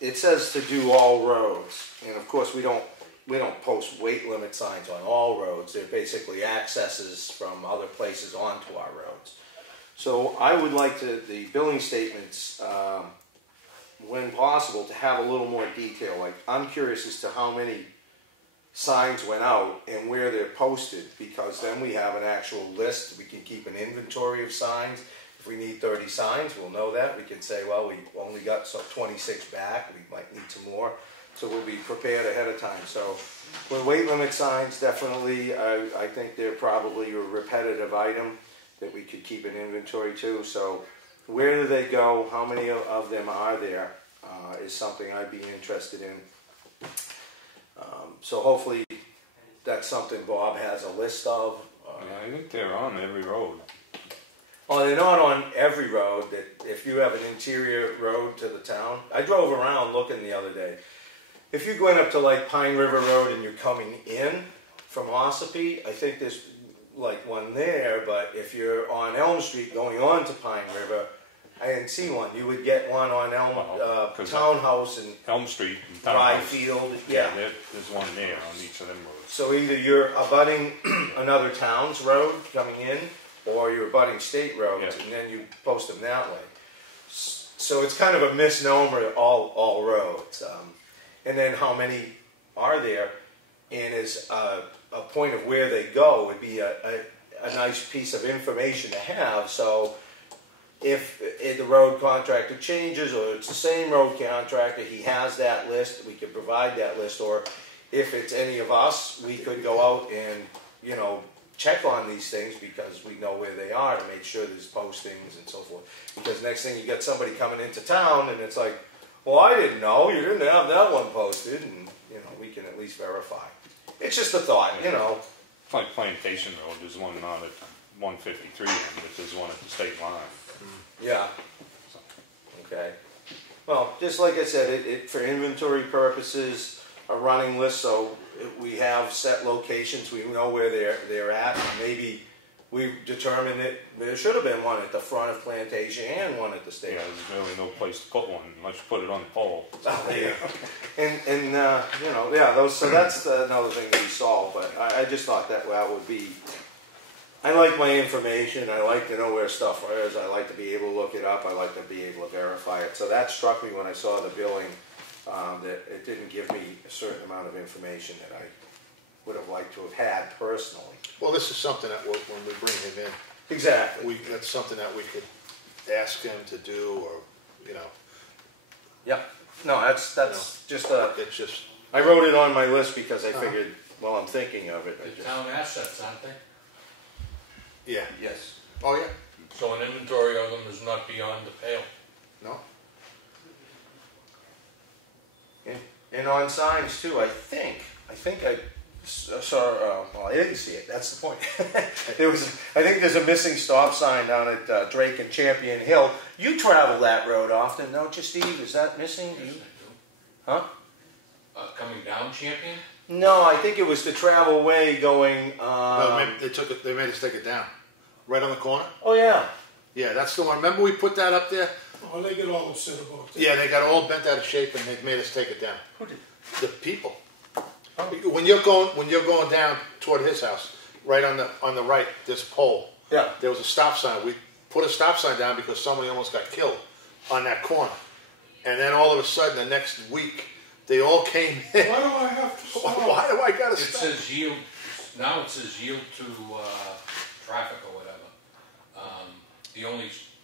it says to do all roads, and of course we don't post weight limit signs on all roads. They're basically accesses from other places onto our roads. So I would like the billing statements, when possible, to have a little more detail. Like, I'm curious as to how many signs went out and where they're posted, because then we have an actual list. We can keep an inventory of signs. If we need 30 signs, we'll know that. We can say, well, we only got 26 back. We might need some more. So we'll be prepared ahead of time. So with weight limit signs, definitely, I think they're probably a repetitive item that we could keep an inventory to. So where do they go? How many of them are there? Is something I'd be interested in. So hopefully that's something Bob has a list of. Yeah, I think they're on every road. Well, they're not on every road. That if you have an interior road to the town, I drove around looking the other day. If you're going up to like Pine River Road and you're coming in from Ossipee, I think there's like one there. But if you're on Elm Street going on to Pine River, I didn't see one. You would get one on Townhouse and Elm Street and Townhouse. Dryfield. Yeah. There's one there on each of them roads. So either you're abutting another town's road coming in, or you're abutting state roads, and then you post them that way. So it's kind of a misnomer, all roads. And then how many are there, and is a point of where they go would be a nice piece of information to have. So if the road contractor changes, or it's the same road contractor, he has that list, we could provide that list. Or if it's any of us, we could go out and, check on these things, because we know where they are, to make sure there's postings and so forth. Because next thing you get somebody coming into town and it's like, well, I didn't know, you didn't have that one posted, and we can at least verify. It's just a thought, It's like Plantation Road, there's one out at 153, but there's one at the state line. Yeah. Okay. Well, just like I said, it for inventory purposes, a running list, so we have set locations, we know where they're at. Maybe we've determined that there should have been one at the front of Plantation and one at the state. Yeah, there's really no place to put one unless you put it on the pole. Oh, yeah. So that's another thing that we solved. But I just thought that would be. I like my information. I like to know where stuff is. I like to be able to look it up. I like to be able to verify it. So that struck me when I saw the billing. That it didn't give me a certain amount of information that I would have liked to have had personally. Well, this is something that when we bring him in, Exactly. that's something that we could ask him to do, or Yeah. No, that's just a. it's just. I wrote it on my list because I figured, well, I'm thinking of it. The town assets, aren't they? Yeah. Yes. Oh yeah. So an inventory of them is not beyond the pale. No. And on signs too, I think I saw. Well, I didn't see it. That's the point. I think there's a missing stop sign down at Drake and Champion Hill. You travel that road often, don't you, Steve? Is that missing? Yes, I do. Huh? Coming down Champion? No, I think it was the travel way going. No, they made us take it down, right on the corner. Oh yeah. Yeah, that's the one. Remember we put that up there? Oh, they get all upset about that. Yeah, they got all bent out of shape and they made us take it down. Who did? The people. When you're going down toward his house, right on the right, this pole. Yeah. There was a stop sign. We put a stop sign down because somebody almost got killed on that corner. And then all of a sudden, the next week, they all came in. Why do I have to stop? Why do I gotta It stop? says yield, now it says yield to traffic or whatever.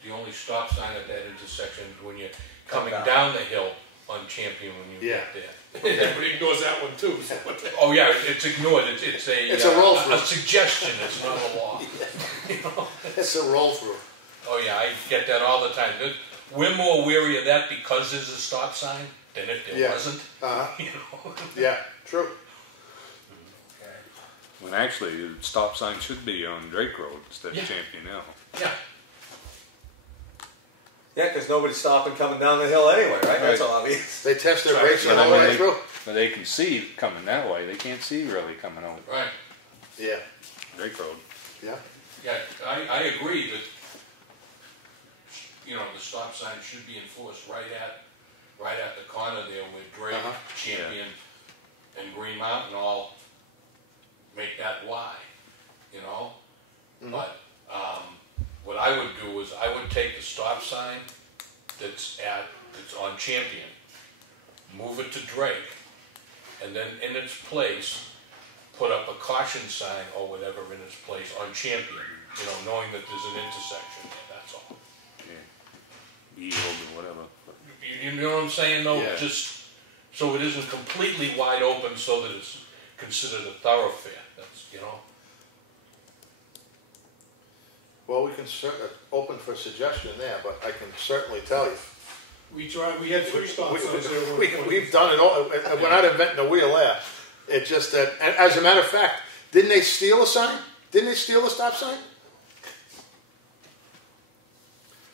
The only stop sign at that intersection is when you're coming down the hill on Champion when you get there. Everybody ignores that one too. So Oh yeah, it's ignored. It's a roll through. a suggestion. It's not a law. It's a roll through. Oh yeah, I get that all the time. We're more wary of that because there's a stop sign than if there wasn't. Yeah, true. Okay. When actually, the stop sign should be on Drake Road instead of Champion Hill. Yeah. Yeah, because nobody's stopping coming down the hill anyway, right? That's Right. obvious. They test their Sorry, brakes but all the I mean, way through. But they can see coming that way. They can't see really coming out Right. Yeah, Drake Road. yeah. Yeah, I agree that the stop sign should be enforced right at the corner there where Drake, Champion, and Green Mountain all make that Y. But what I would do is I would take the stop sign that's on Champion, move it to Drake, and then in its place put up a caution sign or whatever in its place on Champion, you know, knowing that there's an intersection there, that's all. Yield or whatever. You know what I'm saying, though? Yeah. Just so it isn't completely wide open so that it's considered a thoroughfare, that's, you know. Well, we can open for suggestion there, but I can certainly tell you. We had 3 stop signs there. at one point. We've done it all. We're not inventing the wheel there. It's just that, and as a matter of fact, didn't they steal a sign? Didn't they steal a stop sign?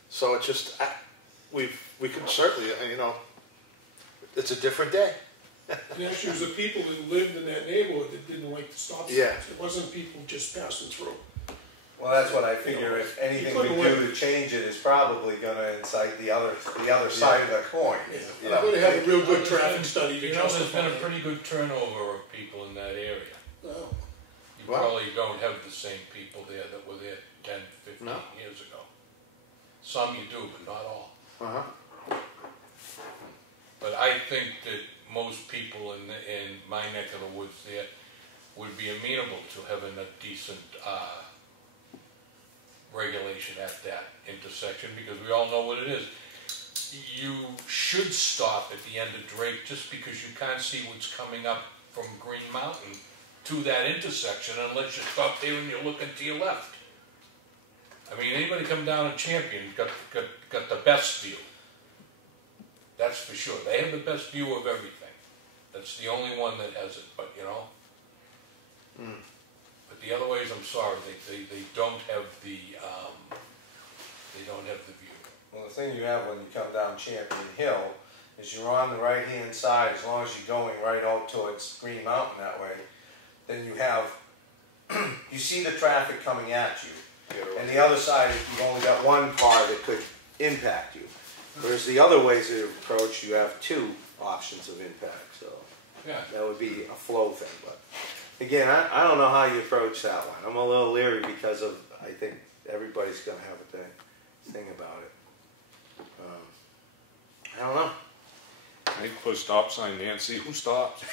So it's just, we can certainly, you know, it's a different day. The issue was the people that lived in that neighborhood that didn't like the stop signs. Yeah. It wasn't people just passing through. Well, that's what I figure. If anything we do to change it is probably going to incite the other side of the coin. Yeah. I'm going to have a real good traffic study to You know, there's justify been a it. pretty good turnover of people in that area. Well, You What? probably don't have the same people there that were there 10, 15 No. years ago. Some you do, but not all. But I think that most people in my neck of the woods there would be amenable to having a decent regulation at that intersection, because we all know what it is. You should stop at the end of Drake just because you can't see what's coming up from Green Mountain to that intersection unless you stop there and you're looking to your left. I mean, anybody come down a Champion got the best view. That's for sure. They have the best view of everything. That's the only one that has it, but you know. But the other ways, I'm sorry, they don't have the view. Well, the thing you have when you come down Champion Hill is you're on the right-hand side, as long as you're going right out towards Green Mountain that way, then you have, you see the traffic coming at you. And the other side, you've only got one car that could impact you. Whereas the other ways of approach, you have 2 options of impact. So Yeah. that would be a flow thing. But again, I don't know how you approach that one. I'm a little leery because of, I think everybody's going to have a thing about it. I don't know. I think put a stop sign there and see who stops.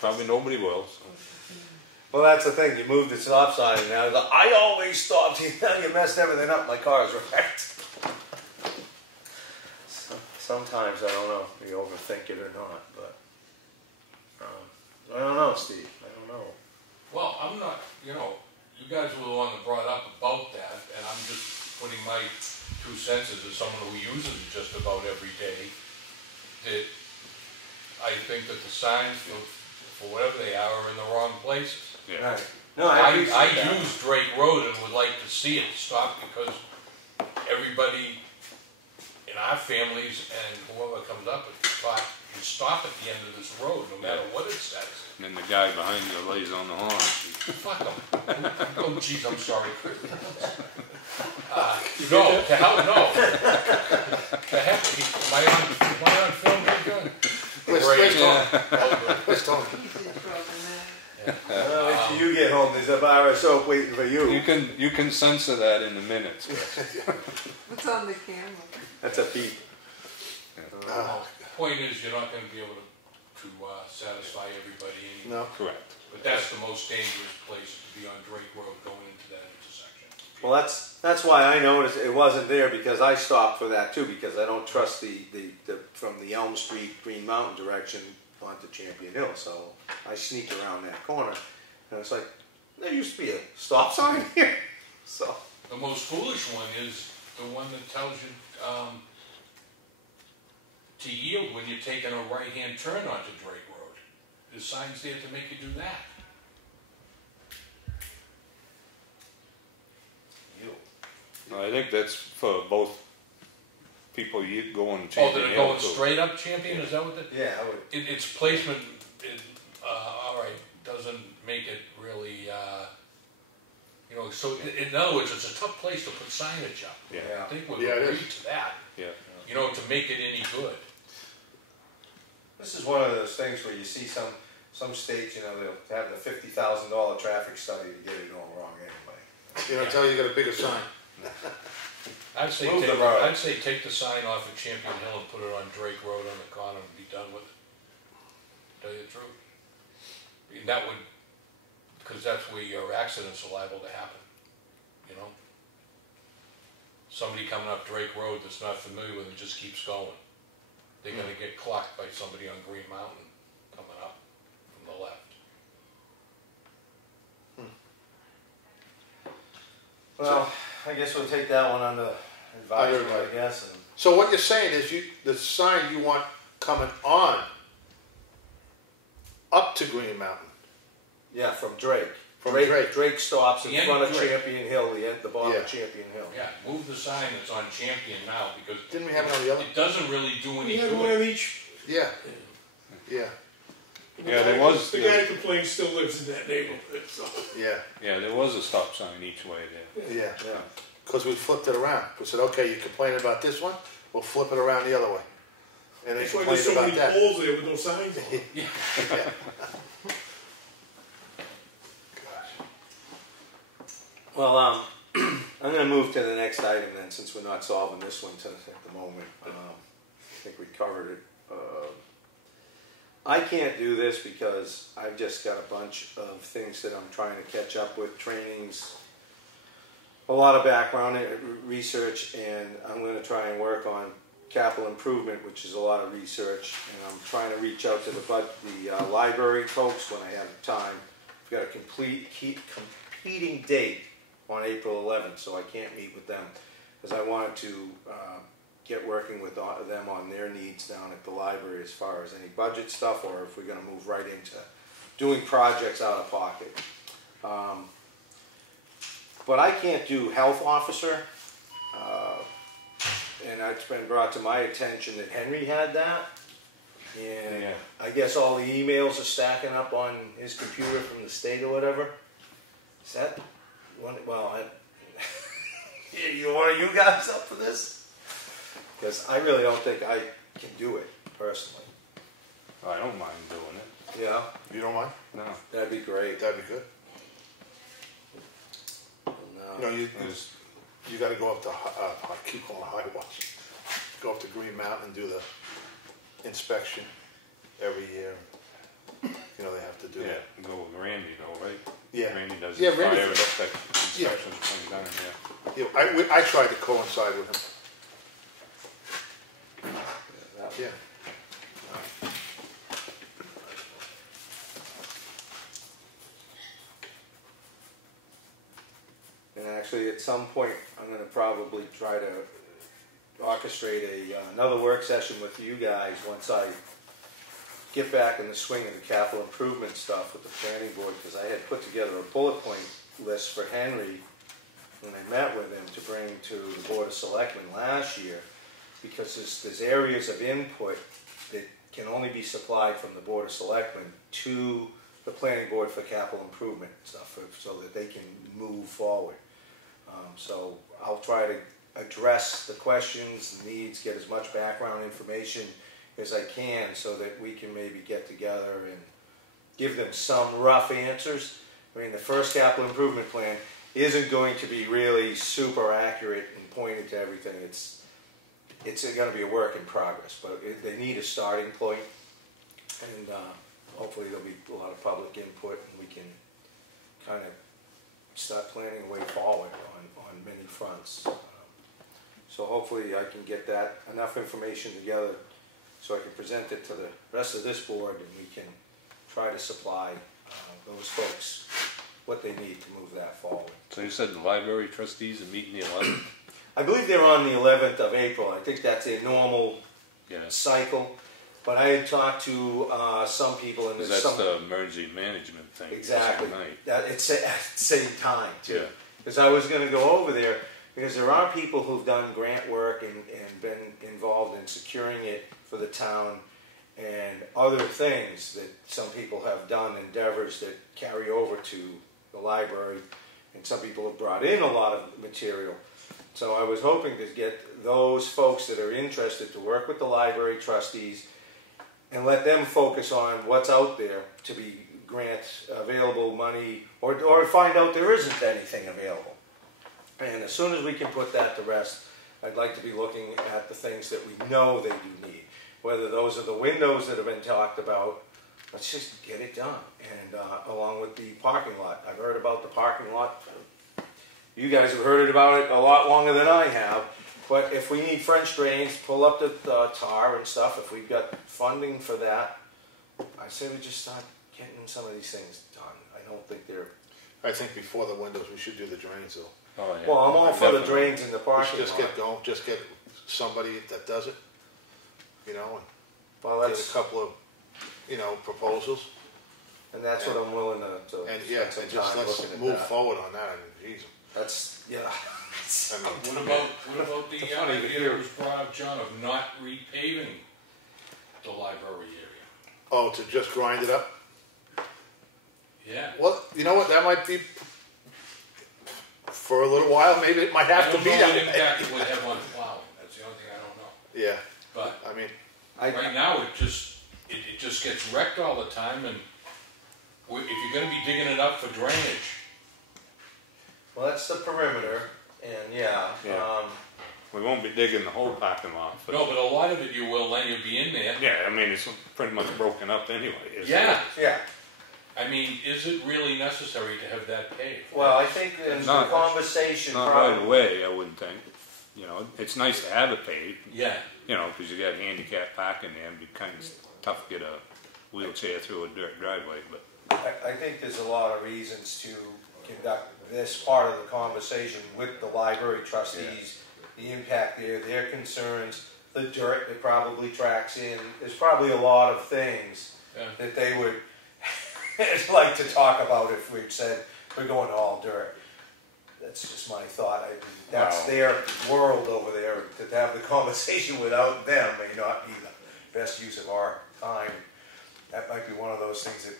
Probably nobody will. So. Well, that's the thing. You moved the stop sign, and now like, I always stopped. Now you messed everything up. My car's wrecked. Sometimes I don't know if you overthink it or not, but I don't know, Steve. I don't know. Well, I'm not, you know, you guys were the one that brought up about that, and I'm just putting my 2 cents as someone who uses it just about every day, that I think that the signs, for whatever they are in the wrong places. Yeah. Right. No, I use Drake Road and would like to see it stop because everybody in our families and whoever comes up with thought can stop at the end of this road, no matter what it says. And then the guy behind you lays on the horn. Fuck them. Oh, geez, I'm sorry. No, to hell no. To heck, am I on film here, John? Where's Tony? Wait till you get home. There's a bar of soap waiting for you. You can censor that in the minutes. What's on the camera? That's a beep. Point is, you're not going to be able to satisfy everybody anymore. No. Correct. But that's the most dangerous place to be on Drake Road going into that intersection. Well, that's why I noticed it wasn't there, because I stopped for that too, because I don't trust the from the Elm Street Green Mountain direction onto Champion Hill. So I sneak around that corner, and it's like there used to be a stop sign here. So The most foolish one is the one that tells you to yield when you're taking a right-hand turn onto Drake Road. There's signs there to make you do that. I think that's for both people going Oh, Champion they're Hill going too. straight up Champion? Is that what the... yeah, I would. Its placement, all right, doesn't make it really, you know, so in other words, it's a tough place to put signage up. Yeah. I think we've Yeah, it agreed is. to that, Yeah. you know, to make it any good. This is one of those things where you see some states, you know, they'll have the $50,000 traffic study to get it all wrong anyway. You know, tell you got a bigger sign. I'd say take the sign off at Champion Hill and put it on Drake Road on the corner and be done with it. Tell you the truth. I mean, that would because that's where your accidents are liable to happen, you know? Somebody coming up Drake Road that's not familiar with it just keeps going. They're gonna get clocked by somebody on Green Mountain coming up from the left. Well, I guess we'll take that one on the advisory, I guess. And So what you're saying is the sign you want coming on up to Green Mountain. yeah, from Drake. From Drake. Drake stops in The end front of of Drake. Champion Hill, the bottom Yeah. of Champion Hill. Yeah, move the sign that's on Champion now, because Didn't we have it on the other? it doesn't really do any We had one good. on each. Yeah. Yeah. Yeah, there was- The guy who complained still lives in that neighborhood, so. Yeah. Yeah, there was a stop sign each way there. Yeah. Yeah. Because we flipped it around. We said, okay, you complaining about this one? We'll flip it around the other way. And they That's why complained there's so about many that. poles there with no signs on. Yeah. Gosh. Well, I'm going to move to the next item then, since we're not solving this one at the moment. I think we covered it. I can't do this because I've just got a bunch of things that I'm trying to catch up with, trainings, a lot of background research, and I'm going to try and work on capital improvement, which is a lot of research, and I'm trying to reach out to the library folks when I have time. I've got a competing date on April 11th, so I can't meet with them because I wanted to get working with them on their needs down at the library as far as any budget stuff, or if we're going to move right into doing projects out of pocket. But I can't do health officer, and it's been brought to my attention that Henry had that, and Yeah. I guess all the emails are stacking up on his computer from the state or whatever. Is that one? Well, you one of you guys up for this? Because I really don't think I can do it personally. I don't mind doing it. Yeah, You don't mind? No. that'd be great. That'd be good. And, You got to go up to, I keep calling it High Watch. Go up to Green Mountain and do the inspection every year. You know, they have to do Yeah, that. go with Randy though, right? Yeah. Randy does Yeah, the Randy- fire inspections when he's done, yeah. Yeah, I tried to coincide with him. that, Yeah. And actually, at some point, I'm going to probably try to orchestrate another work session with you guys once I get back in the swing of the capital improvement stuff with the planning board, because I had put together a bullet point list for Henry when I met with him to bring to the Board of Selectmen last year, because there's areas of input that can only be supplied from the Board of Selectmen to the planning board for capital improvement stuff, so that they can move forward. So I'll try to address the questions, the needs, get as much background information as I can, so that we can maybe get together and give them some rough answers. I mean, the first capital improvement plan isn't going to be really super accurate and pointed to everything. It's going to be a work in progress, but they need a starting point, and hopefully there'll be a lot of public input, and we can kind of start planning a way forward on many fronts. So hopefully I can get that enough information together so I can present it to the rest of this board, and we can try to supply those folks what they need to move that forward. So you said the library trustees are meeting the 11th? I believe they're on the 11th of April. I think that's a normal Yes. cycle. But I had talked to some people, and Because there's that's some the emergency management thing. exactly Same night. that it's at the same time too. Yeah. Because I was going to go over there, because there are people who've done grant work and been involved in securing it for the town, and other things that some people have done, endeavors that carry over to the library, and some people have brought in a lot of material. So I was hoping to get those folks that are interested to work with the library trustees and let them focus on what's out there to be grant available money, or find out there isn't anything available. And as soon as we can put that to rest, I'd like to be looking at the things that we know they do need. Whether those are the windows that have been talked about, let's just get it done. And along with the parking lot, I've heard about the parking lot. You guys have heard about it a lot longer than I have. But if we need French drains, pull up the tar and stuff. If we've got funding for that, I say we just start getting some of these things done. I don't think they're. I think before the windows, we should do the drains though. Oh, yeah. Well, I'm all for the Definitely. drains in the We parking should just lot. get going, just get somebody that does it, you know, Well, and get that's a couple of, you know, proposals. and that's what I'm willing to And yeah, spend and some just time let's looking at move that. forward on that. I mean, geez. That's yeah. I mean, What about the It's funny to idea hear. that was brought up, John, of not repaving the library area? oh, to just grind it up? Yeah. Well, you know what, that might be, for a little while, maybe it might have to be I that don't know what impact way. it would have on plowing, that's the only thing I don't know. Yeah, But I mean, right now, it just gets wrecked all the time, and if you're gonna be digging it up for drainage, Well, that's the perimeter, and yeah. Yeah. We won't be digging the whole parking lot. But no, but a lot of it you will, then you'll be in there. yeah, I mean, it's pretty much broken up anyway. isn't Yeah. it? Yeah. I mean, is it really necessary to have that paved? Well, I think in the Not- conversation, Not right probably. away, I wouldn't think. You know, it's nice to have it paved, Yeah. you know, because you got handicap parking there, it'd be kind of tough to get a wheelchair through a dirt driveway, but. I think there's a lot of reasons to conduct this part of the conversation with the library trustees, the impact there, their concerns, the dirt that probably tracks in. There's probably a lot of things Yeah. that they would like to talk about if we'd said we're going to all dirt. That's just my thought. That's Wow. their world over there. To have the conversation without them may not be the best use of our time. That might be one of those things that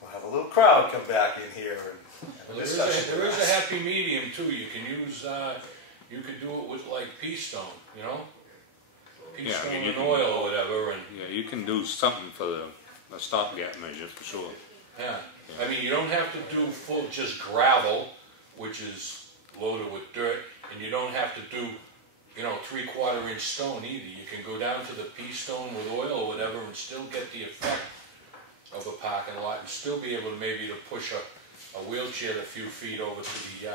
we'll have a little crowd come back in here and have Well, a there discussion. is a happy medium too. You can use, you could do it with like pea stone, you know? Pea Yeah, I stone mean, you and can- oil or whatever, and Yeah, you can do something for a stopgap measure for sure. yeah. I mean, you don't have to do full just gravel, which is loaded with dirt, and you don't have to do, 3/4 inch stone either. You can go down to the pea stone with oil or whatever and still get the effect of a parking lot and still be able to maybe to push a wheelchair a few feet over to the,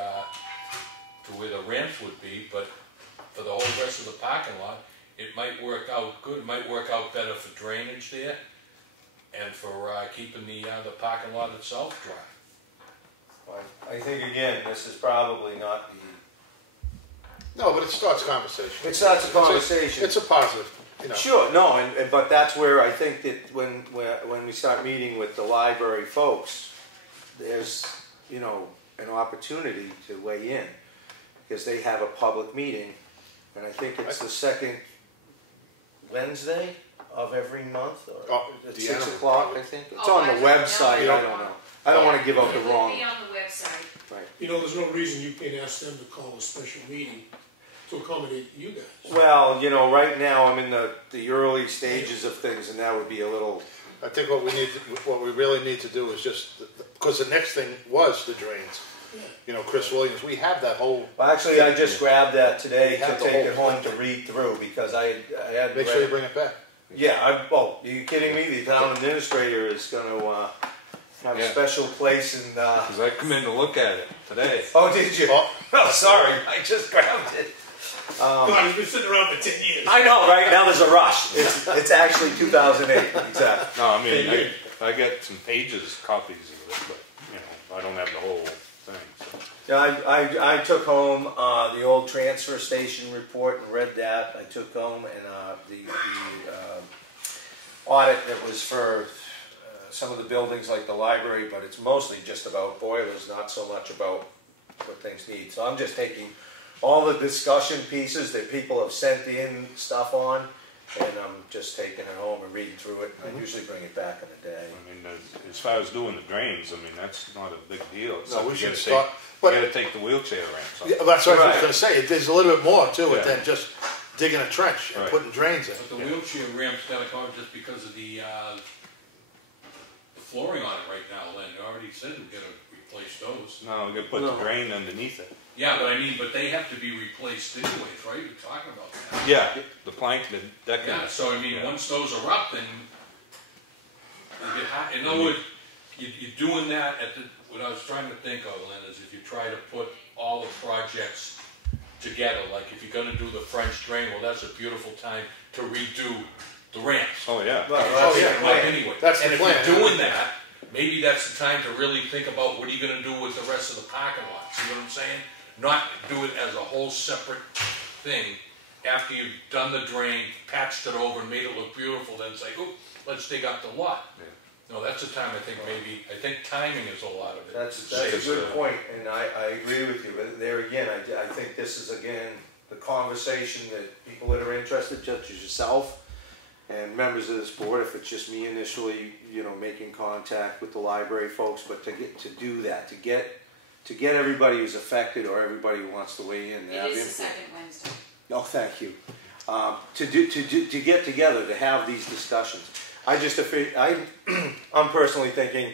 to where the ramps would be, but for the whole rest of the parking lot, it might work out good. It might work out better for drainage there and for keeping the parking lot itself dry. I think again, this is probably not the. no, but it starts conversation. It starts a conversation. It's a positive, you know. Sure, no, but that's where I think that when we start meeting with the library folks, there's an opportunity to weigh in because they have a public meeting, and I think it's the second Wednesday of every month, or Oh, at Deanna 6 would o'clock. probably- I think it's Oh, on I the don't know. website. You I don't- don't know. I don't want to give out the It wrong. will be on the website. Right. There's no reason you can't ask them to call a special meeting to accommodate you guys. Well, right now I'm in the early stages of things, and that would be a little. I think what we really need to do is just, because the next thing was the drains. You know, Chris Williams, we have that whole, Well, actually, I just grabbed that today We to have the take it whole home to read through because I had. make sure you bring it back. Yeah, are you kidding me? The town administrator is going to have a Yeah. special place in. Because I come in to look at it today. Oh, did you? Oh. Oh, sorry, I just grabbed it. God, it's been sitting around for 10 years. I know, right now there's a rush. It's actually 2008, exactly. No, I mean, I got some pages, copies of it, but, I don't have the whole thing, so. Yeah, I took home the old transfer station report and read that. I took home and the audit that was for some of the buildings like the library, but it's mostly just about boilers, not so much about what things need. So I'm just taking all the discussion pieces that people have sent in stuff on, and I'm just taking it home and reading through it. I usually bring it back in a day. I mean, as far as doing the drains, I mean, that's not a big deal. No, Except we you should gotta start- take- but- You gotta take the wheelchair ramps off. Yeah, that's what I was Right. going to say. There's a little bit more to it Yeah. than just digging a trench and Right. putting drains in. But the wheelchair ramp's gotta come just because of the flooring on it right now, Len. You already said we're gonna replace those. No, we gotta put the drain underneath it. Yeah, but they have to be replaced anyways, right? You're talking about that. Yeah, the plank, the decking. Yeah, so I mean, once those are up, then In other words, you're doing that at the, what I was trying to think of, Lynn, is if you try to put all the projects together, like if you're gonna do the French drain, well, that's a beautiful time to redo the ramps. Oh, yeah. Well, Oh, that's yeah. the plan. Anyway, That's the and if plan. you're doing that, maybe that's the time to really think about what are you gonna do with the rest of the parking lot, see what I'm saying? Not do it as a whole separate thing. After you've done the drain, patched it over and made it look beautiful, then say, oh, let's dig up the lot. Yeah. No, that's the time I think timing is a lot of it. That's Saves a good the- point, and I agree with you, but there again, I think this is again, the conversation that people that are interested, such as yourself, and members of this board, if it's just me initially, you know, making contact with the library folks, but to do that, to get everybody who's affected or everybody who wants to weigh in. It is the second Wednesday. Oh, thank you. To get together, to have these discussions. I'm personally thinking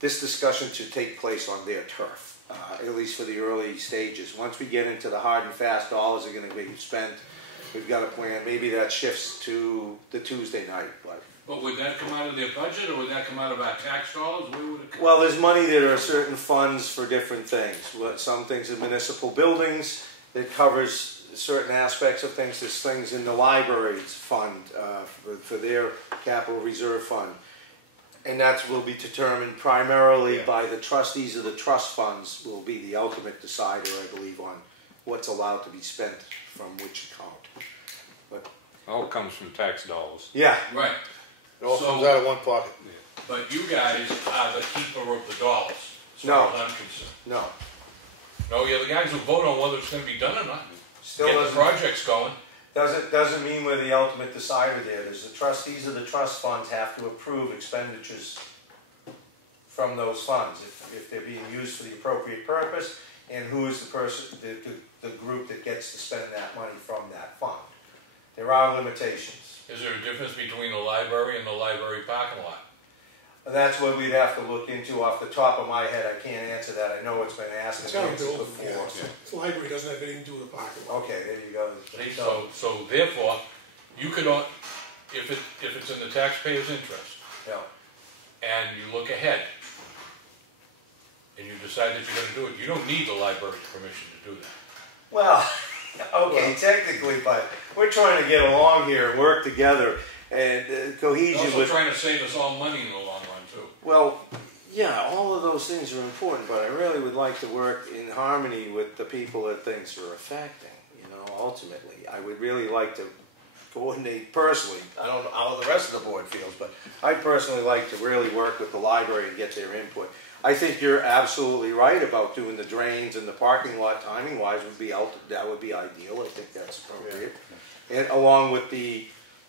this discussion should take place on their turf, at least for the early stages. Once we get into the hard and fast dollars are going to be spent, we've got a plan. Maybe that shifts to the Tuesday night. But would that come out of their budget, or would that come out of our tax dollars? Where would it come? Well, there's money that are certain funds for different things. Some things in municipal buildings that covers certain aspects of things. There's things in the library's fund for their capital reserve fund. And that will be determined primarily by the trustees of the trust funds will be the ultimate decider, I believe, on what's allowed to be spent from which account. But, All comes from tax dollars. yeah. Right. It all So- comes out of one pocket. But you guys are the keeper of the dollars, as No. far as I'm concerned. No. No, you're the guys who vote on whether it's gonna be done or not. Still Get the doesn't projects going. Doesn't mean we're the ultimate decider there. There's the trustees of the trust funds have to approve expenditures from those funds if they're being used for the appropriate purpose, and who is the person, the group that gets to spend that money from that fund. There are limitations. Is there a difference between the library and the library parking lot? And that's what we'd have to look into. Off the top of my head, I can't answer that. I know it's been asked It's and got a answered building, before. yeah. The library doesn't have anything to do with the parking lot. Okay, there you go. So therefore, you could, if it's in the taxpayer's interest, Yeah. and you look ahead, and you decide that you're gonna do it, you don't need the library's permission to do that. Well, okay, technically, but we're trying to get along here and work together, and You're cohesion also with. trying to save us all money in the long run, too. Well, yeah, all of those things are important, but I really would like to work in harmony with the people that things are affecting. You know, ultimately, I would really like to coordinate personally. I don't know how the rest of the board feels, but I'd personally like to really work with the library and get their input. I think you're absolutely right about doing the drains and the parking lot timing wise that would be ideal. I think that's appropriate. And along with the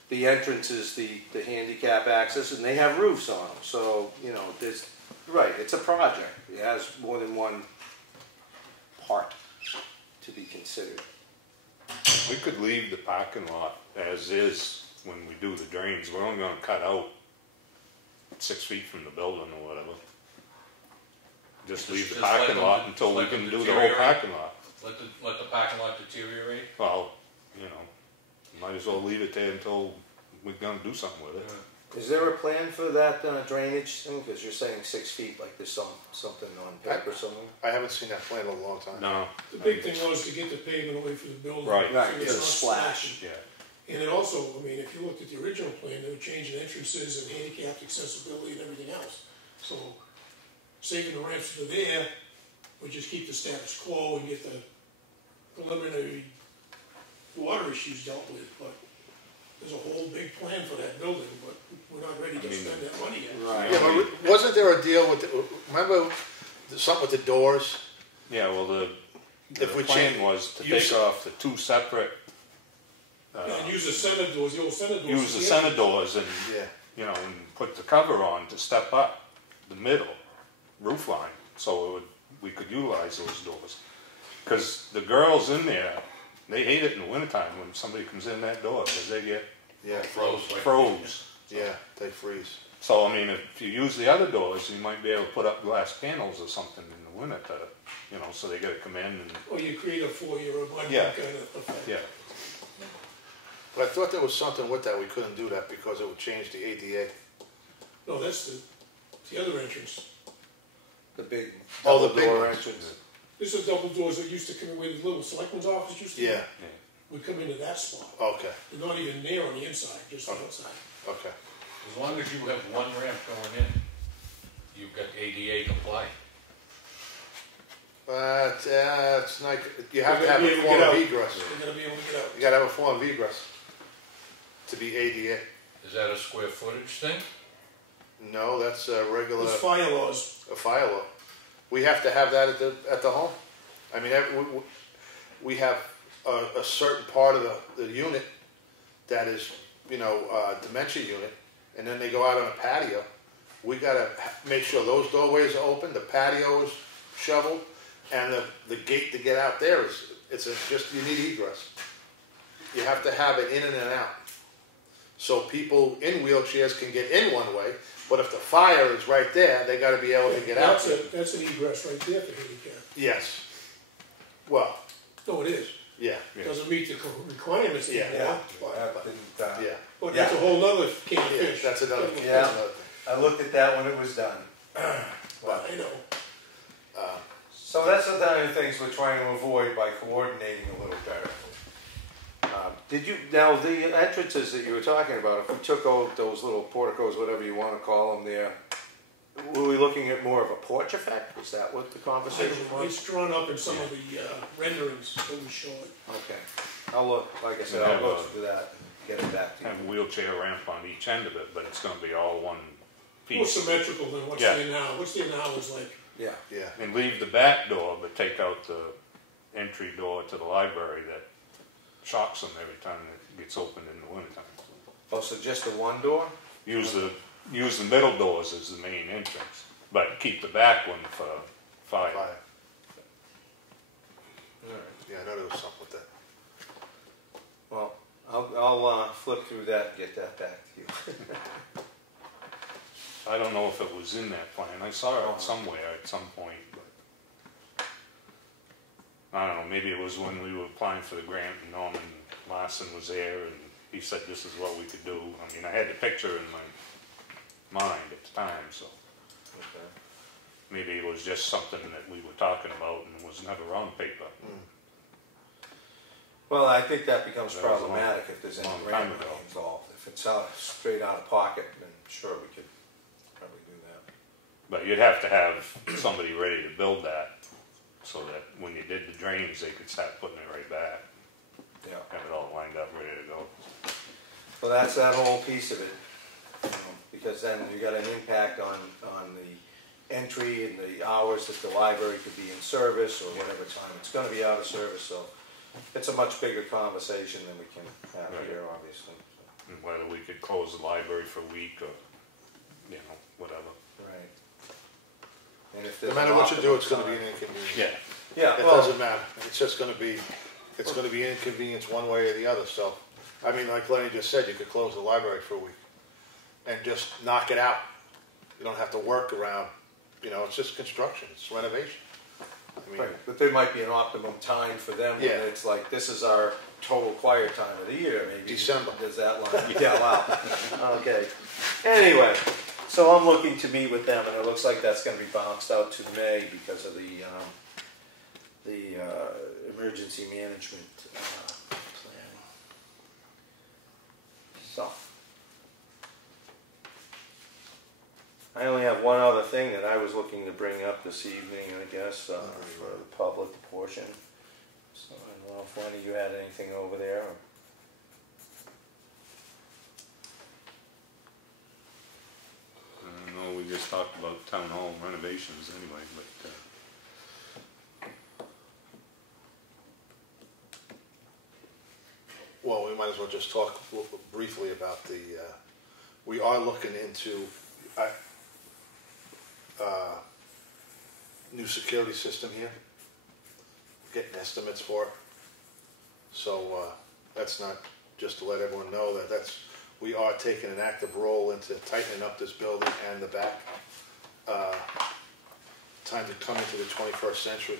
entrances, the handicap access, and they have roofs on them. So, you know, it's a project. It has more than one part to be considered. We could leave the parking lot as is when we do the drains. We're only gonna cut out 6 feet from the building or whatever. Just leave the Just let parking them- lot until we let them can do the whole deteriorate. parking lot. Let the parking lot deteriorate? Well, you know, might as well leave it there until we're gonna do something with it. Is there a plan for that drainage thing? Because you're saying 6 feet, like there's something on paper somewhere. I haven't seen that plan in a long time. No. The big thing was to get the pavement away from the building. Right. so Right, it's it's a not splash. splashing. Yeah. And it also, I mean, if you looked at the original plan, they were changing entrances and handicapped accessibility and everything else. So saving the ramps that are there, we just keep the status quo and get the preliminary water issues dealt with. But there's a whole big plan for that building, but we're not ready to spend that money yet. Right. Yeah, but wasn't there a deal with, remember something with the doors? Yeah, well, the If we plan change- was to use- take off the two separate, And use the center doors, the old center doors. use the center doors and, Yeah. you know, and put the cover on to step up the middle roof line, so we could utilize those doors. Because the girls in there, they hate it in the wintertime when somebody comes in that door, because they get Yeah, froze. yeah, they freeze. So, I mean, if you use the other doors, you might be able to put up glass panels or something in the winter to, you know, so they gotta come in and, Or you create a foyer or one Yeah. kind of effect. yeah. But I thought there was something with that, we couldn't do that because it would change the ADA. No, that's the other entrance. The big Oh, the double big door ones. entrance. This is double doors that used to come in where the little selectman's office used to be. Yeah, Would come into that spot. okay, They're not even there on the inside, just the outside. okay. As long as you have one ramp going in, you've got ADA compliant. But, it's like, you have to They're have gonna a be able to form get of out. egress. They're gonna be able to get out. You gotta have a form of egress to be ADA. Is that a square footage thing? No, that's a regular, There's fire laws. a fire law. We have to have that at the home. I mean, we have a certain part of the unit that is, dementia unit, and then they go out on a patio. We gotta make sure those doorways are open, the patio is shoveled, and the gate to get out there you need egress. You have to have it in and out. So people in wheelchairs can get in one way, but if the fire is right there, they gotta be able to get out. That's an egress right there for handicap. Yes. Well, No, it is. yeah, Doesn't meet the requirements Yeah. anymore. That didn't, yeah. But that's a whole nother can of Yeah, fish. that's another. Yeah. I looked at that when it was done. But I know. So that's the kind of things we're trying to avoid by coordinating a little better. Now the entrances that you were talking about, if we took out those little porticos, whatever you want to call them there, were we looking at more of a porch effect? Was that what the conversation was? It's drawn up in some of the renderings that we show it. Okay. I'll look, like I said, I'll go through that and get it back to you. Have a wheelchair ramp on each end of it, but it's gonna be all one More piece. symmetrical than what's Yeah. there now. What's there now is like, Yeah. Yeah. And leave the back door, but take out the entry door to the library that shocks them every time it gets opened in the wintertime. Oh, so just the one door? Use the middle doors as the main entrance, but keep the back one for fire. Fire. All right. Yeah, I know there was something with that. Well, I'll flip through that and get that back to you. I don't know if it was in that plan. I saw it somewhere at some point, but I don't know, maybe it was when we were applying for the grant and Norman Larson was there and he said this is what we could do. I mean, I had the picture in my mind at the time, so Okay. maybe it was just something that we were talking about and was never on paper. Well, I think that becomes That was a problematic if there's any long grant time ago. money involved. If it's straight out of pocket, then sure, we could probably do that. But you'd have to have somebody ready to build that so that when you did the drains, they could start putting it right back. Yeah. Have it all lined up, ready to go. Well, that's that whole piece of it, because then you got an impact on the entry and the hours that the library could be in service or whatever time it's going to be out of service. So it's a much bigger conversation than we can have Right. here, obviously. And whether we could close the library for a week or, whatever. Right. And if No there's matter an what you do, optimum it's gonna be time- an inconvenience. Yeah. Yeah. It Well, doesn't matter. It's just gonna be an inconvenience one way or the other, so. I mean, like Lenny just said, you could close the library for a week and just knock it out. You don't have to work around, it's just construction, it's renovation. I mean, right. But there might be an optimum time for them when Yeah. it's like, this is our total quiet time of the year, maybe. December. Does that line? Yeah, wow. Okay. Anyway, so I'm looking to meet with them, and it looks like that's going to be bounced out to May because of the emergency management plan. So, I only have one other thing that I was looking to bring up this evening, I guess, for the public portion. So I don't know if one of you had anything over there. Or... No, we just talked about town hall renovations anyway, but, well, we might as well just talk briefly about we are looking into new security system here. Getting estimates for it. So that's not just to let everyone know that we are taking an active role into tightening up this building and the back. Time to come into the 21st century.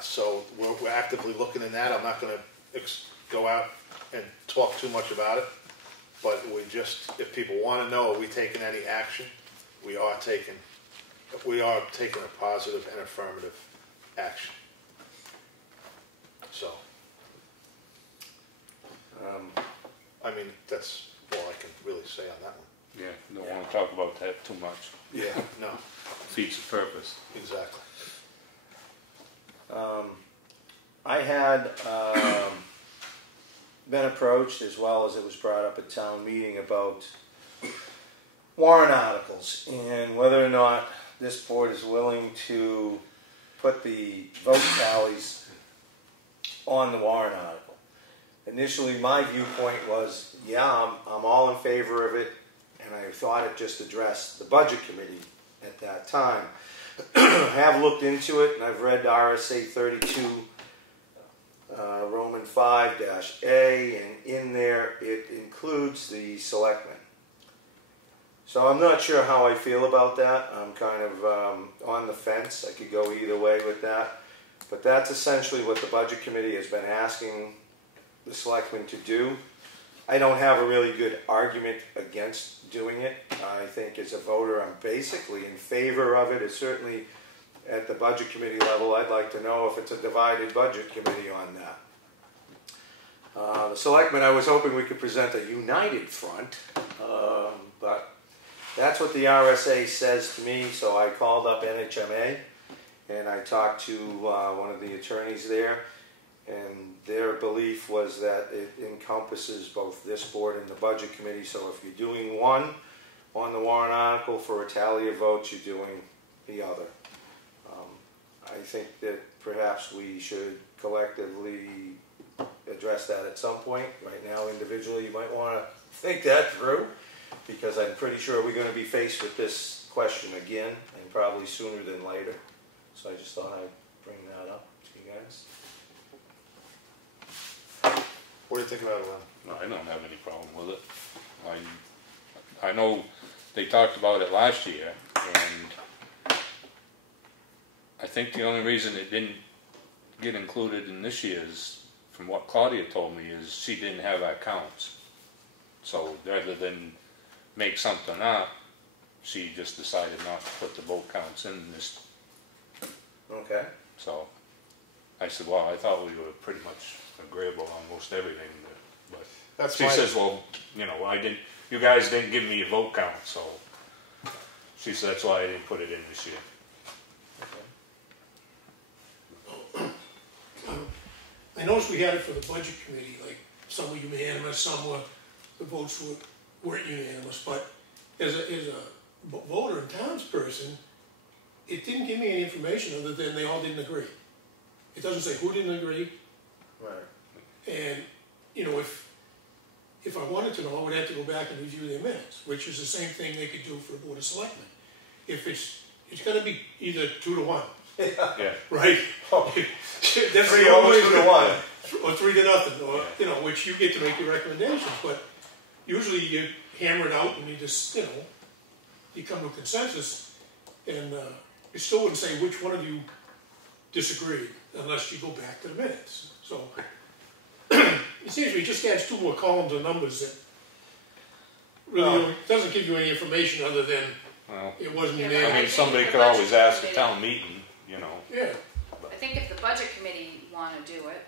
So we're actively looking in that. I'm not going to go out and talk too much about it. But we just, if people want to know, are we taking any action? We are taking a positive and affirmative action. So, I mean, that's all I can really say on that one. Yeah, don't want to talk about that too much. Yeah, no, Defeats the purpose. exactly. I had been approached, as well as it was brought up at town meeting, about warrant articles and whether or not this board is willing to put the vote tallies on the warrant article. Initially, my viewpoint was, yeah, I'm all in favor of it, and I thought it just addressed the budget committee at that time. I have looked into it, and I've read RSA 32, Roman 5-A, and in there it includes the selectmen. So I'm not sure how I feel about that. I'm kind of on the fence. I could go either way with that. But that's essentially what the budget committee has been asking the selectmen to do. I don't have a really good argument against doing it. I think as a voter, I'm basically in favor of it. It's certainly at the budget committee level. I'd like to know if it's a divided budget committee on that. The selectmen, I was hoping we could present a united front, but that's what the RSA says to me. So I called up NHMA and I talked to one of the attorneys there. And their belief was that it encompasses both this board and the budget committee. So if you're doing one on the warrant article for a tally of votes, you're doing the other. I think that perhaps we should collectively address that at some point. Right now, individually, you might want to think that through, because I'm pretty sure we're going to be faced with this question again, and probably sooner than later. So I just thought I'd bring that up to you guys. What do you think about it, Len? No, I don't have any problem with it. I know they talked about it last year, and I think the only reason it didn't get included in this year's, from what Claudia told me, is she didn't have our counts. So rather than make something up, she just decided not to put the vote counts in this. Okay. So I said, well, I thought we were pretty much agreeable on most everything, but That's she my- says, well, you know, you guys didn't give me a vote count, so she said that's why I didn't put it in this year. I noticed we had it for the budget committee, like some were unanimous, some were, the votes weren't unanimous, but as a voter and townsperson, it didn't give me any information other than they all didn't agree. It doesn't say who didn't agree. Right. And, you know, if I wanted to know, I would have to go back and review their minutes, which is the same thing they could do for the Board of Selectmen. If it's gonna be either 2-1, Yeah. right? Oh. That's 3 the only way 2-1. Or 3-0, or, you know, which you get to make your recommendations, but usually you hammer it out and you just, you know, you come to a consensus, and you still wouldn't say which one of you disagreed unless you go back to the minutes. So it seems to me it just adds 2 more columns of numbers that really doesn't give you any information other than Well, it wasn't Yeah, unanimous. I mean, somebody could always ask a town meeting, you know. Yeah. I think if the budget committee wanna do it,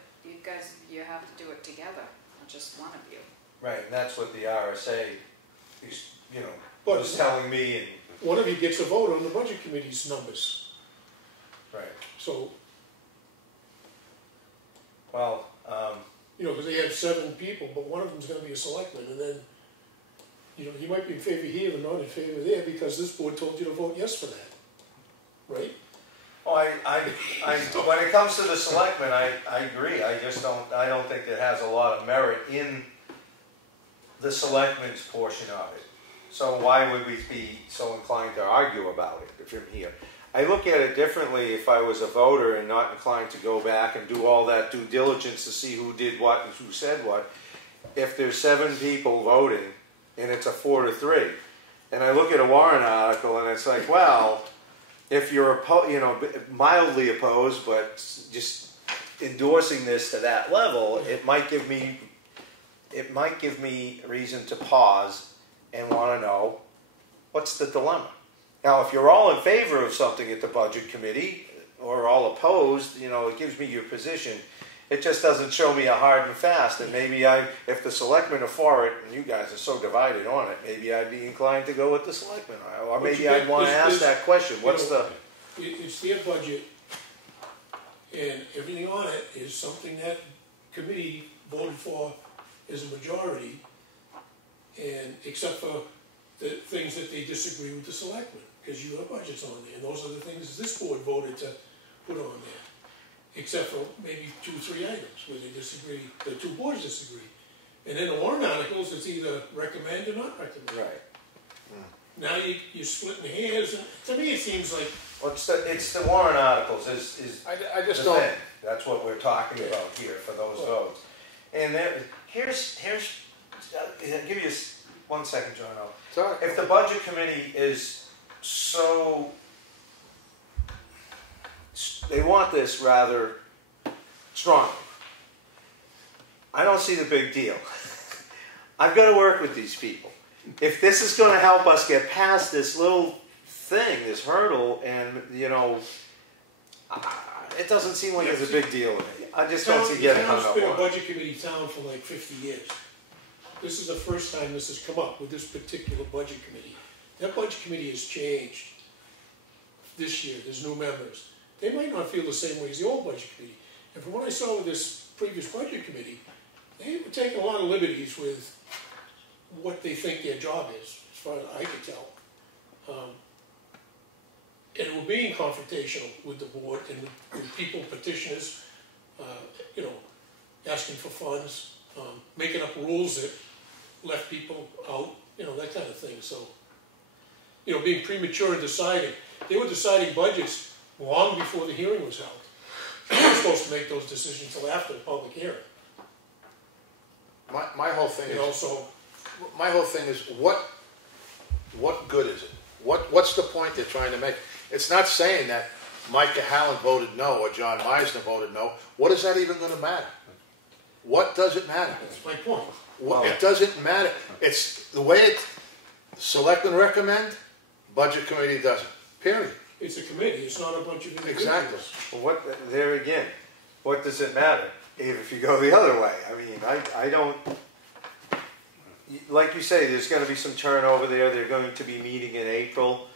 you have to do it together, not just one of you. Right, and that's what the RSA is, you know, But- was telling me. And One of you gets a vote on the budget committee's numbers. right. So, Well, you know, because they have 7 people, but one of them's gonna be a selectman, and then, you know, you might be in favor here and not in favor there because this board told you to vote yes for that, right? well, when it comes to the selectmen, I agree. I don't think it has a lot of merit in the selectmen's portion of it. So why would we be so inclined to argue about it from here? I look at it differently if I was a voter and not inclined to go back and do all that due diligence to see who did what and who said what. If there's 7 people voting and it's a 4-3, and I look at a warrant article and it's like, well, if you're mildly opposed but just endorsing this to that level, it might give me it might give me reason to pause and want to know what's the dilemma. Now, if you're all in favor of something at the budget committee or all opposed, you know, it gives me your position. It just doesn't show me a hard and fast. And maybe if the selectmen are for it, and you guys are so divided on it, maybe I'd be inclined to go with the selectmen. Or maybe I'd want to ask that question. What's the... It's their budget, and everything on it is something that committee voted for as a majority, and except for the things that they disagree with the selectmen, because you have budgets on there, and those are the things this board voted to put on there. Except for maybe 2 or 3 items where they disagree, the two boards disagree. And then the warrant articles, it's either recommend or not recommend. Right. Now you're splitting hairs, and to me it seems like... Well, it's the warrant articles I just the don't. thing. That's what we're talking about here for those votes. And here's I'll give you 1 second, John. Sorry. If the budget committee is so... They want this rather strongly. I don't see the big deal. I've got to work with these people. If this is going to help us get past this little thing, this hurdle, and, you know, it doesn't seem like it's a big deal to me. I just don't see getting hung up on it. The town's been a budget committee town for like 50 years. This is the first time this has come up with this particular budget committee. That budget committee has changed this year. There's new members. They might not feel the same way as the old budget committee. And from what I saw with this previous budget committee, they were taking a lot of liberties with what they think their job is, as far as I could tell. And we're being confrontational with the board and with people, petitioners, you know, asking for funds, making up rules that left people out, you know, that kind of thing. So, you know, being premature in deciding. They were deciding budgets long before the hearing was held. They were supposed to make those decisions until after the public hearing. My whole thing And is. also, My whole thing is what good is it? What's the point they're trying to make? It's not saying that Mike Cahalane voted no or John Meisner voted no. What is that even going to matter? What does it matter? that's my point. It doesn't matter. It's the way selectmen recommend, budget committee doesn't. Period. It's a committee, it's not a bunch of individuals. Exactly. Well, there again, what does it matter if you go the other way? I mean, I don't... Like you say, there's going to be some turnover there. They're going to be meeting in April.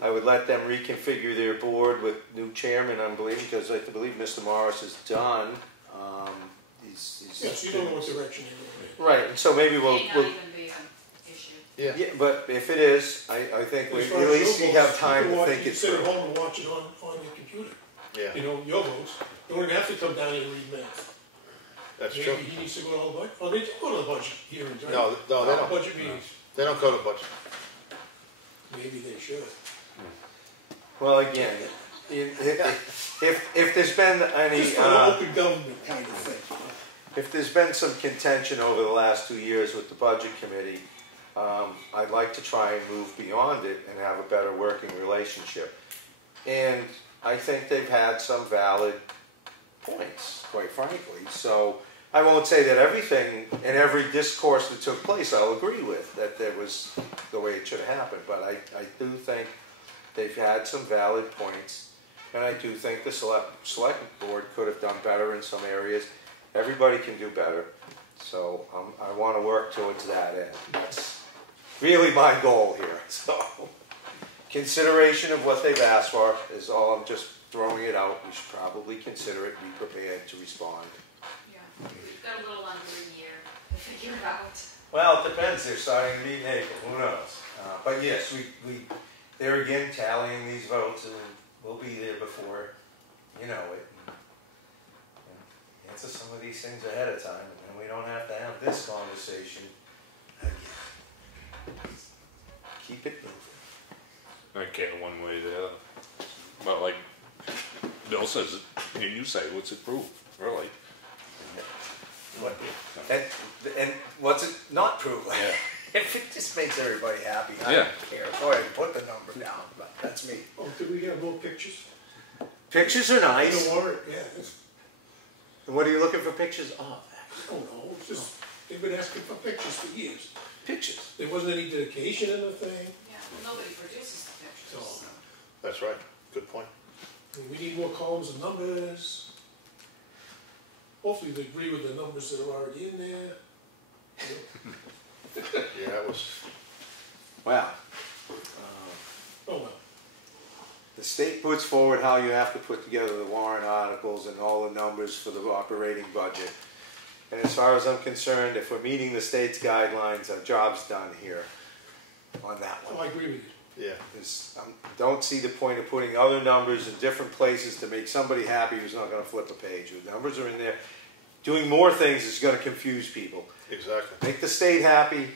I would let them reconfigure their board with new chairman, I believe, because I believe Mr. Morris is done. Yes, you don't know what direction you're going Right, and so maybe we'll... May not even be an issue. Yeah. But if it is, I think in. we As at far as least your we votes, have time you to can think it sit at through. home and watch it on your computer. Yeah. You know, your votes. You don't even have to come down here and read minutes. That's Maybe true. he needs to go to all the budget. Oh, they do go to the budget hearings, right? No, they don't. Budget meetings. They don't go to budget. Maybe they should. Well, again, if there's been any... Just for an open government kind of thing. If there's been some contention over the last 2 years with the budget committee, I'd like to try and move beyond it and have a better working relationship. And I think they've had some valid points, quite frankly. So I won't say that everything and every discourse that took place I'll agree with, that there was the way it should have happened. But I do think they've had some valid points. And I do think the select board could have done better in some areas. Everybody can do better, so I want to work towards that end. That's really my goal here. So, consideration of what they've asked for is all. I'm just throwing it out. We should probably consider it, be prepared to respond. Yeah, we've got a little under a year to figure it out. Well, it depends. They're starting to meet in April. Who knows? But yes, we there again tallying these votes, and we'll be there before you know it. Answer some of these things ahead of time, and then we don't have to have this conversation again. Keep it moving. I care one way or the other. But like Bill says, and you say, what's it prove, really? And what's it not prove? Yeah. If it just makes everybody happy, I Yeah. don't care. Go ahead and put the number down, but that's me. Oh, did we get more pictures? Pictures are nice. The warrant, yeah. And what are you looking for pictures of? I don't know, it's just they've been asking for pictures for years. Pictures. There wasn't any dedication in the thing. Yeah, well, nobody produces the pictures, so. That's right. Good point. And we need more columns and numbers. Hopefully they agree with the numbers that are already in there. Yeah, it was. Wow. Oh well. The state puts forward how you have to put together the warrant articles and all the numbers for the operating budget. And as far as I'm concerned, if we're meeting the state's guidelines, our job's done here on that Oh, one. I agree with you. Yeah. Don't see the point of putting other numbers in different places to make somebody happy who's not going to flip a page. The numbers are in there. Doing more things is going to confuse people. Exactly. Make the state happy,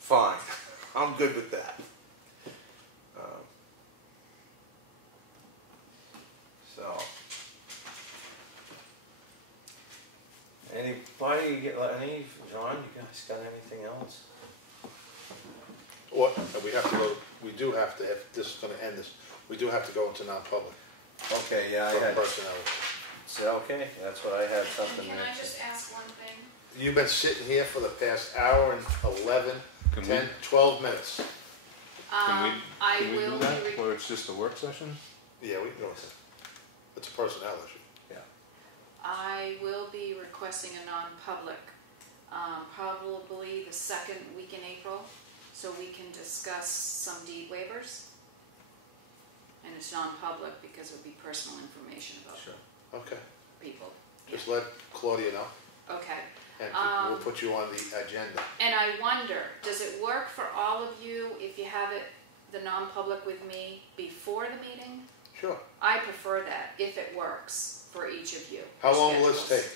fine. I'm good with that. Anybody, John, you guys got anything else? What, we have to go, we do have to, if this is gonna end this, we do have to go into non-public. Okay, yeah, I For had, personnel. so, okay, that's what I had something Can there. I just ask one thing? You've been sitting here for the past hour and 11, Can 10, 12 minutes. Can I we will do that, be, or it's just a work session? Yeah, we can go with it. It's a personnel issue. I will be requesting a non-public, probably the second week in April, so we can discuss some deed waivers. And it's non-public because it would be personal information about Sure. Okay. people. Just let Claudia know, Okay. and we'll put you on the agenda. And I wonder, does it work for all of you if you have it, the non-public with me before the meeting? Sure. I prefer that, if it works for each of you. How long will this Schedules.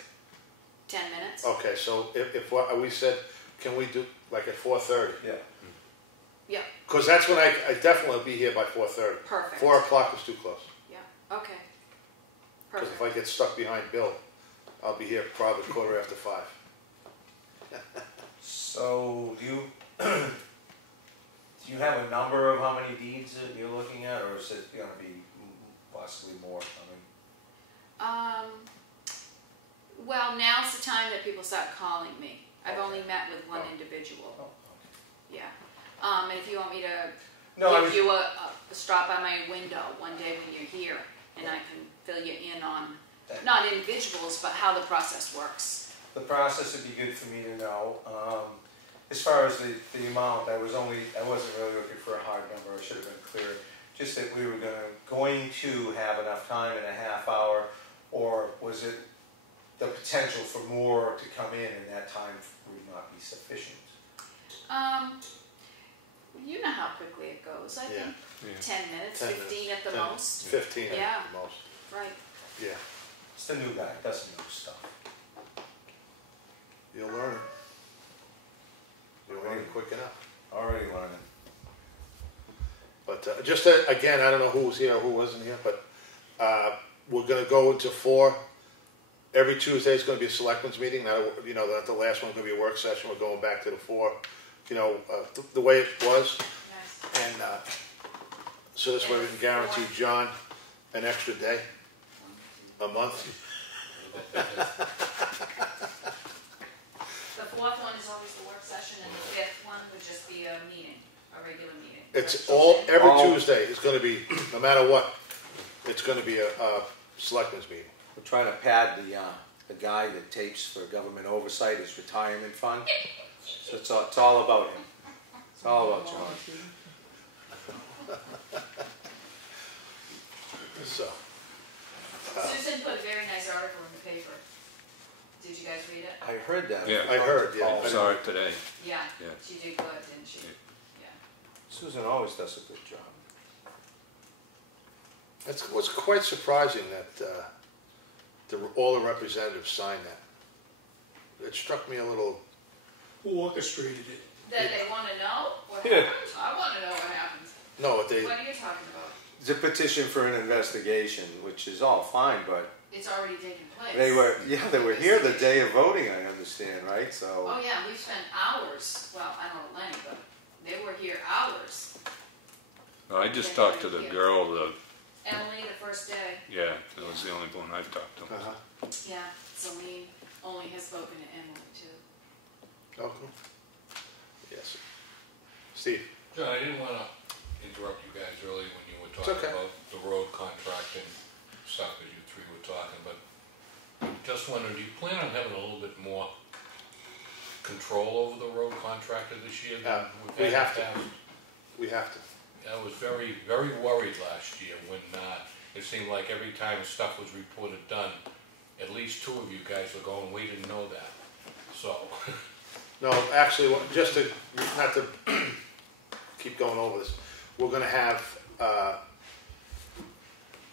take? 10 minutes? Okay, so if what we said, can we do like at 4:30? Yeah. Yeah, Because that's when I definitely will be here by 4:30. perfect. 4 o'clock is too close. Yeah, okay. Because if Perfect. I get stuck behind Bill, I'll be here probably 5:15. So, do you have a number of how many deeds that you're looking at, or is it gonna be possibly more coming? Well, now's the time that people start calling me. I've only met with one individual. Oh, Yeah. And if you want me to No, I give was, you a stop by my window one day when you're here, and I can fill you in on, not individuals, but how the process works. the process would be good for me to know. As far as the amount, I wasn't really looking for a hard number, I should have been clear. Just that we were going to have enough time in a half hour, or was it the potential for more to come in and that time would not be sufficient? You know how quickly it goes. I think Yeah. 10 minutes, 10 15 minutes. at the 10, most. 15 Yeah. at the most. Right. Yeah, It's the new guy, doesn't know stuff. you'll learn it. You'll learn it quick enough. Already learning. But just again, I don't know who was here or who wasn't here, but we're going to go into 4. Every Tuesday is going to be a selectmen's meeting. Now, you know, the last one's going to be a work session. We're going back to the 4, you know, the way it was. Nice. And so this way we can guarantee John an extra day a month. The 4th one is always the work session, and the 5th one would just be a meeting, a regular meeting. It's Correct? every All- Tuesday is going to be, no matter what, it's going to be a selectmen's meeting. We're trying to pad the guy that tapes for government oversight, his retirement fund. So it's all about him. It's all about John. So, Susan put a very nice article in the paper. Did you guys read it? I heard that. Yeah. I heard, yeah. Oh, I saw it today. Yeah. Yeah. She did good, didn't she? Yeah. Susan always does a good job. It was quite surprising that all the representatives signed that. It struck me a little. Who orchestrated it? That they want to know what Yeah. happened? I want to know what happened. No, What are you talking about? It's a petition for an investigation, which is all fine, but It's already taken place. they were here the day of voting, I understand, right? So, Oh yeah, we've spent hours, well, I don't know Lenny, but they were here hours. I just talked to the girl, Emily, the first day, yeah, that was the only one I've talked to. Uh-huh. yeah, Celine only has spoken to Emily too. Oh, cool. Yes. Steve? John, I didn't want to interrupt you guys early when you were It's talking okay. about the road contract and stuff that you three were talking, but just wondering, do you plan on having a little bit more control over the road contractor this year than we've We had have in the to. past? We have to. I was very, very worried last year when it seemed like every time stuff was reported done, at least two of you guys were going, we didn't know that. So, No, actually, just to, not to keep going over this, we're gonna have,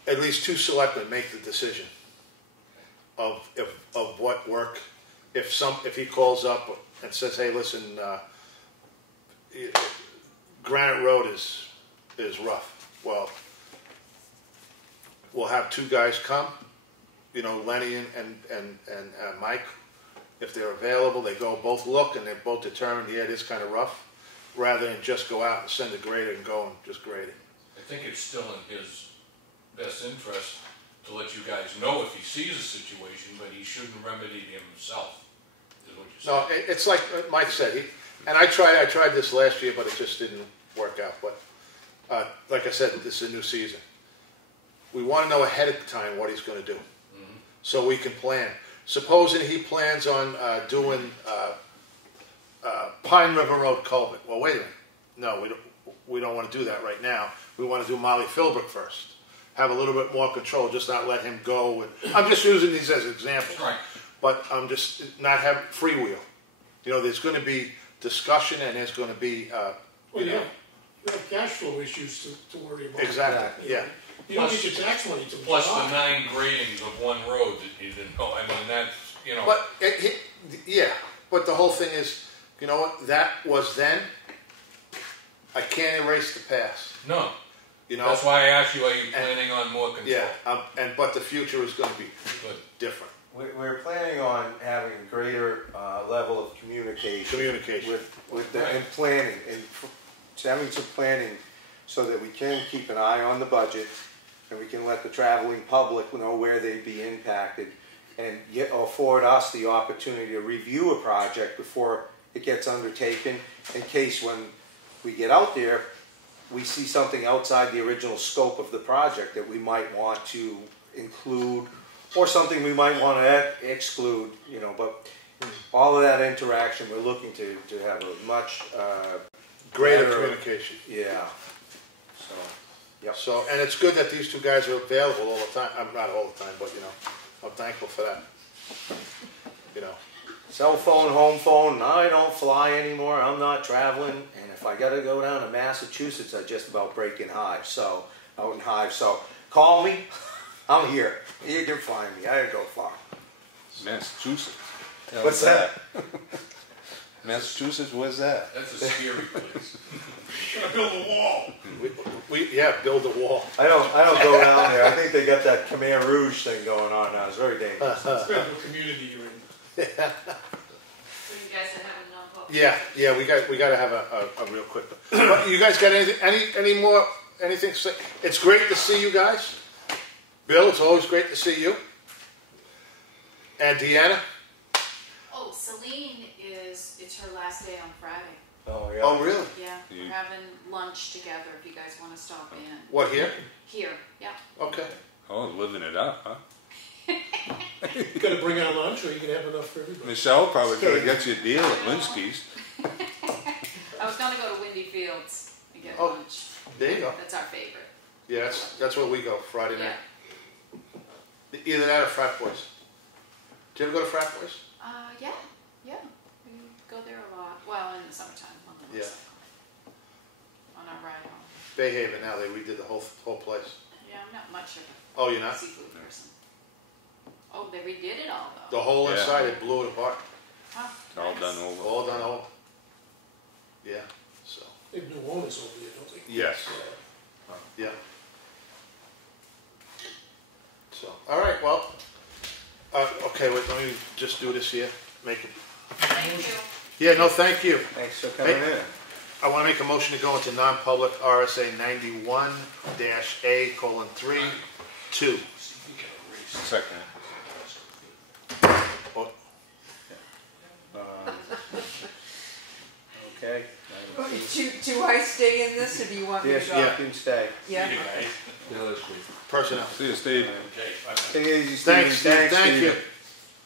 at least two selectmen make the decision of what work, if he calls up and says, hey, listen, Granite Road is rough. Well, we'll have two guys come, you know, Lenny and Mike. If they're available, they go both look and they're both determined, yeah, it is kind of rough, rather than just go out and send a grader and go and just grade it. I think it's still in his best interest to let you guys know if he sees a situation, but he shouldn't remedy it himself, is what you're saying. No, it's like Mike said, and I tried this last year, but it just didn't work out. But like I said, this is a new season. We want to know ahead of time what he's going to do, so we can plan. Supposing he plans on doing Pine River Road culvert. Well, wait a minute. No, we don't want to do that right now. We want to do Molly Philbrook first. Have a little bit more control, just not let him go. I'm just using these as examples. Right. But I'm just not have freewheel. You know, there's going to be discussion and there's going to be, Well, you have cash flow issues to worry about. exactly, yeah. You don't get your tax money to Plus the 9 gradings of one road that you didn't know. I mean, that's, you know. But, yeah, but the whole thing is, you know what, that was then. I can't erase the past. No. You know? That's why I asked you, are you planning on more control? Yeah, but the future is going to be Good. different. We're planning on having a greater level of communication. With the, and planning, and having some planning so that we can keep an eye on the budget and we can let the traveling public know where they'd be impacted and afford us the opportunity to review a project before it gets undertaken, in case when we get out there we see something outside the original scope of the project that we might want to include, or something we might want to exclude, you know. But all of that interaction, we're looking to have a much Greater better communication. Yeah. So, yep. So, and it's good that these two guys are available all the time. I'm not all the time, but you know, I'm thankful for that. You know. Cell phone, home phone, I don't fly anymore, I'm not traveling, and if I gotta go down to Massachusetts, I just about break in hives, so, out in hives, so, call me, I'm here, you can find me, I didn't go far. Massachusetts. What's that? Massachusetts, where's that? That's a scary place. Gotta build a wall. Yeah, build a wall. I don't go down there, I think they got that Khmer Rouge thing going on now, it's very dangerous. Depends what community you're in. So you guys are having non-public? Yeah, we got to have a real quick. But you guys got any more anything to say? It's great to see you guys. Bill, it's always great to see you. And Deanna. Oh, Celine it's her last day on Friday. Oh, yeah. Oh, really? Yeah, we're having lunch together if you guys want to stop in. What, here? Here, yeah. Okay. Oh, living it up, huh? You gotta bring out lunch, or you can have enough for everybody. Michelle probably could have got you a deal at Linsky's. I was gonna go to Windy Fields and get Oh. lunch. There you go. That's our favorite. Yeah, that's where we go Friday night. Yeah. Either that or Frat Boys. Do you ever go to Frat Boys? Yeah. We go there a lot. Well, in the summertime, on the Yeah. on our ride home. Bay Haven now, they redid the whole place. Yeah, I'm not much of Oh, you're a not? seafood person. Oh, they redid it all The though. whole Yeah. inside, they blew it apart. Huh, All nice. done over. All done over. Yeah, so. They have new owners over here, don't they? Yes. Yeah. So, all right, well, okay, wait, let me just do this here. Make it. Thank you. Yeah, no, thank you. Thanks for coming in. I want to make a motion to go into non-public RSA 91-A:3, 2. Second. Oh, I stay in this, or do you want me to Yes, go? you can stay. Yeah. Yeah, that's good. Personnel. See you, Steve. Okay, bye. Take it easy, Steve. Thanks, Steve. Thank you. Steve.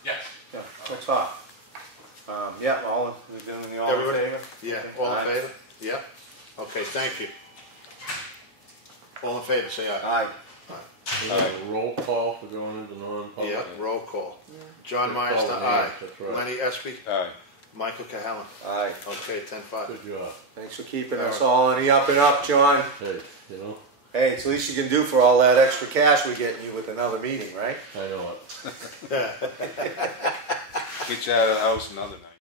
Yeah. Yeah, let's talk. Yeah, all in Everybody? favor? Yeah, all in Aye. favor? Yep. Okay, thank you. All in favor, say aye. Aye. We have a roll call for going into non-public. Yeah, roll call. Yeah. John Good call, Meisner, Leonard, aye. that's right. Lenny Espie, Aye. Michael Cahalane. Aye. Okay, 10-5. Good job. Thanks for keeping us all on the up and up, John. Hey, you know, Hey, it's the least you can do for all that extra cash we're getting you with another meeting, right? I know it. Get you out of the house another night.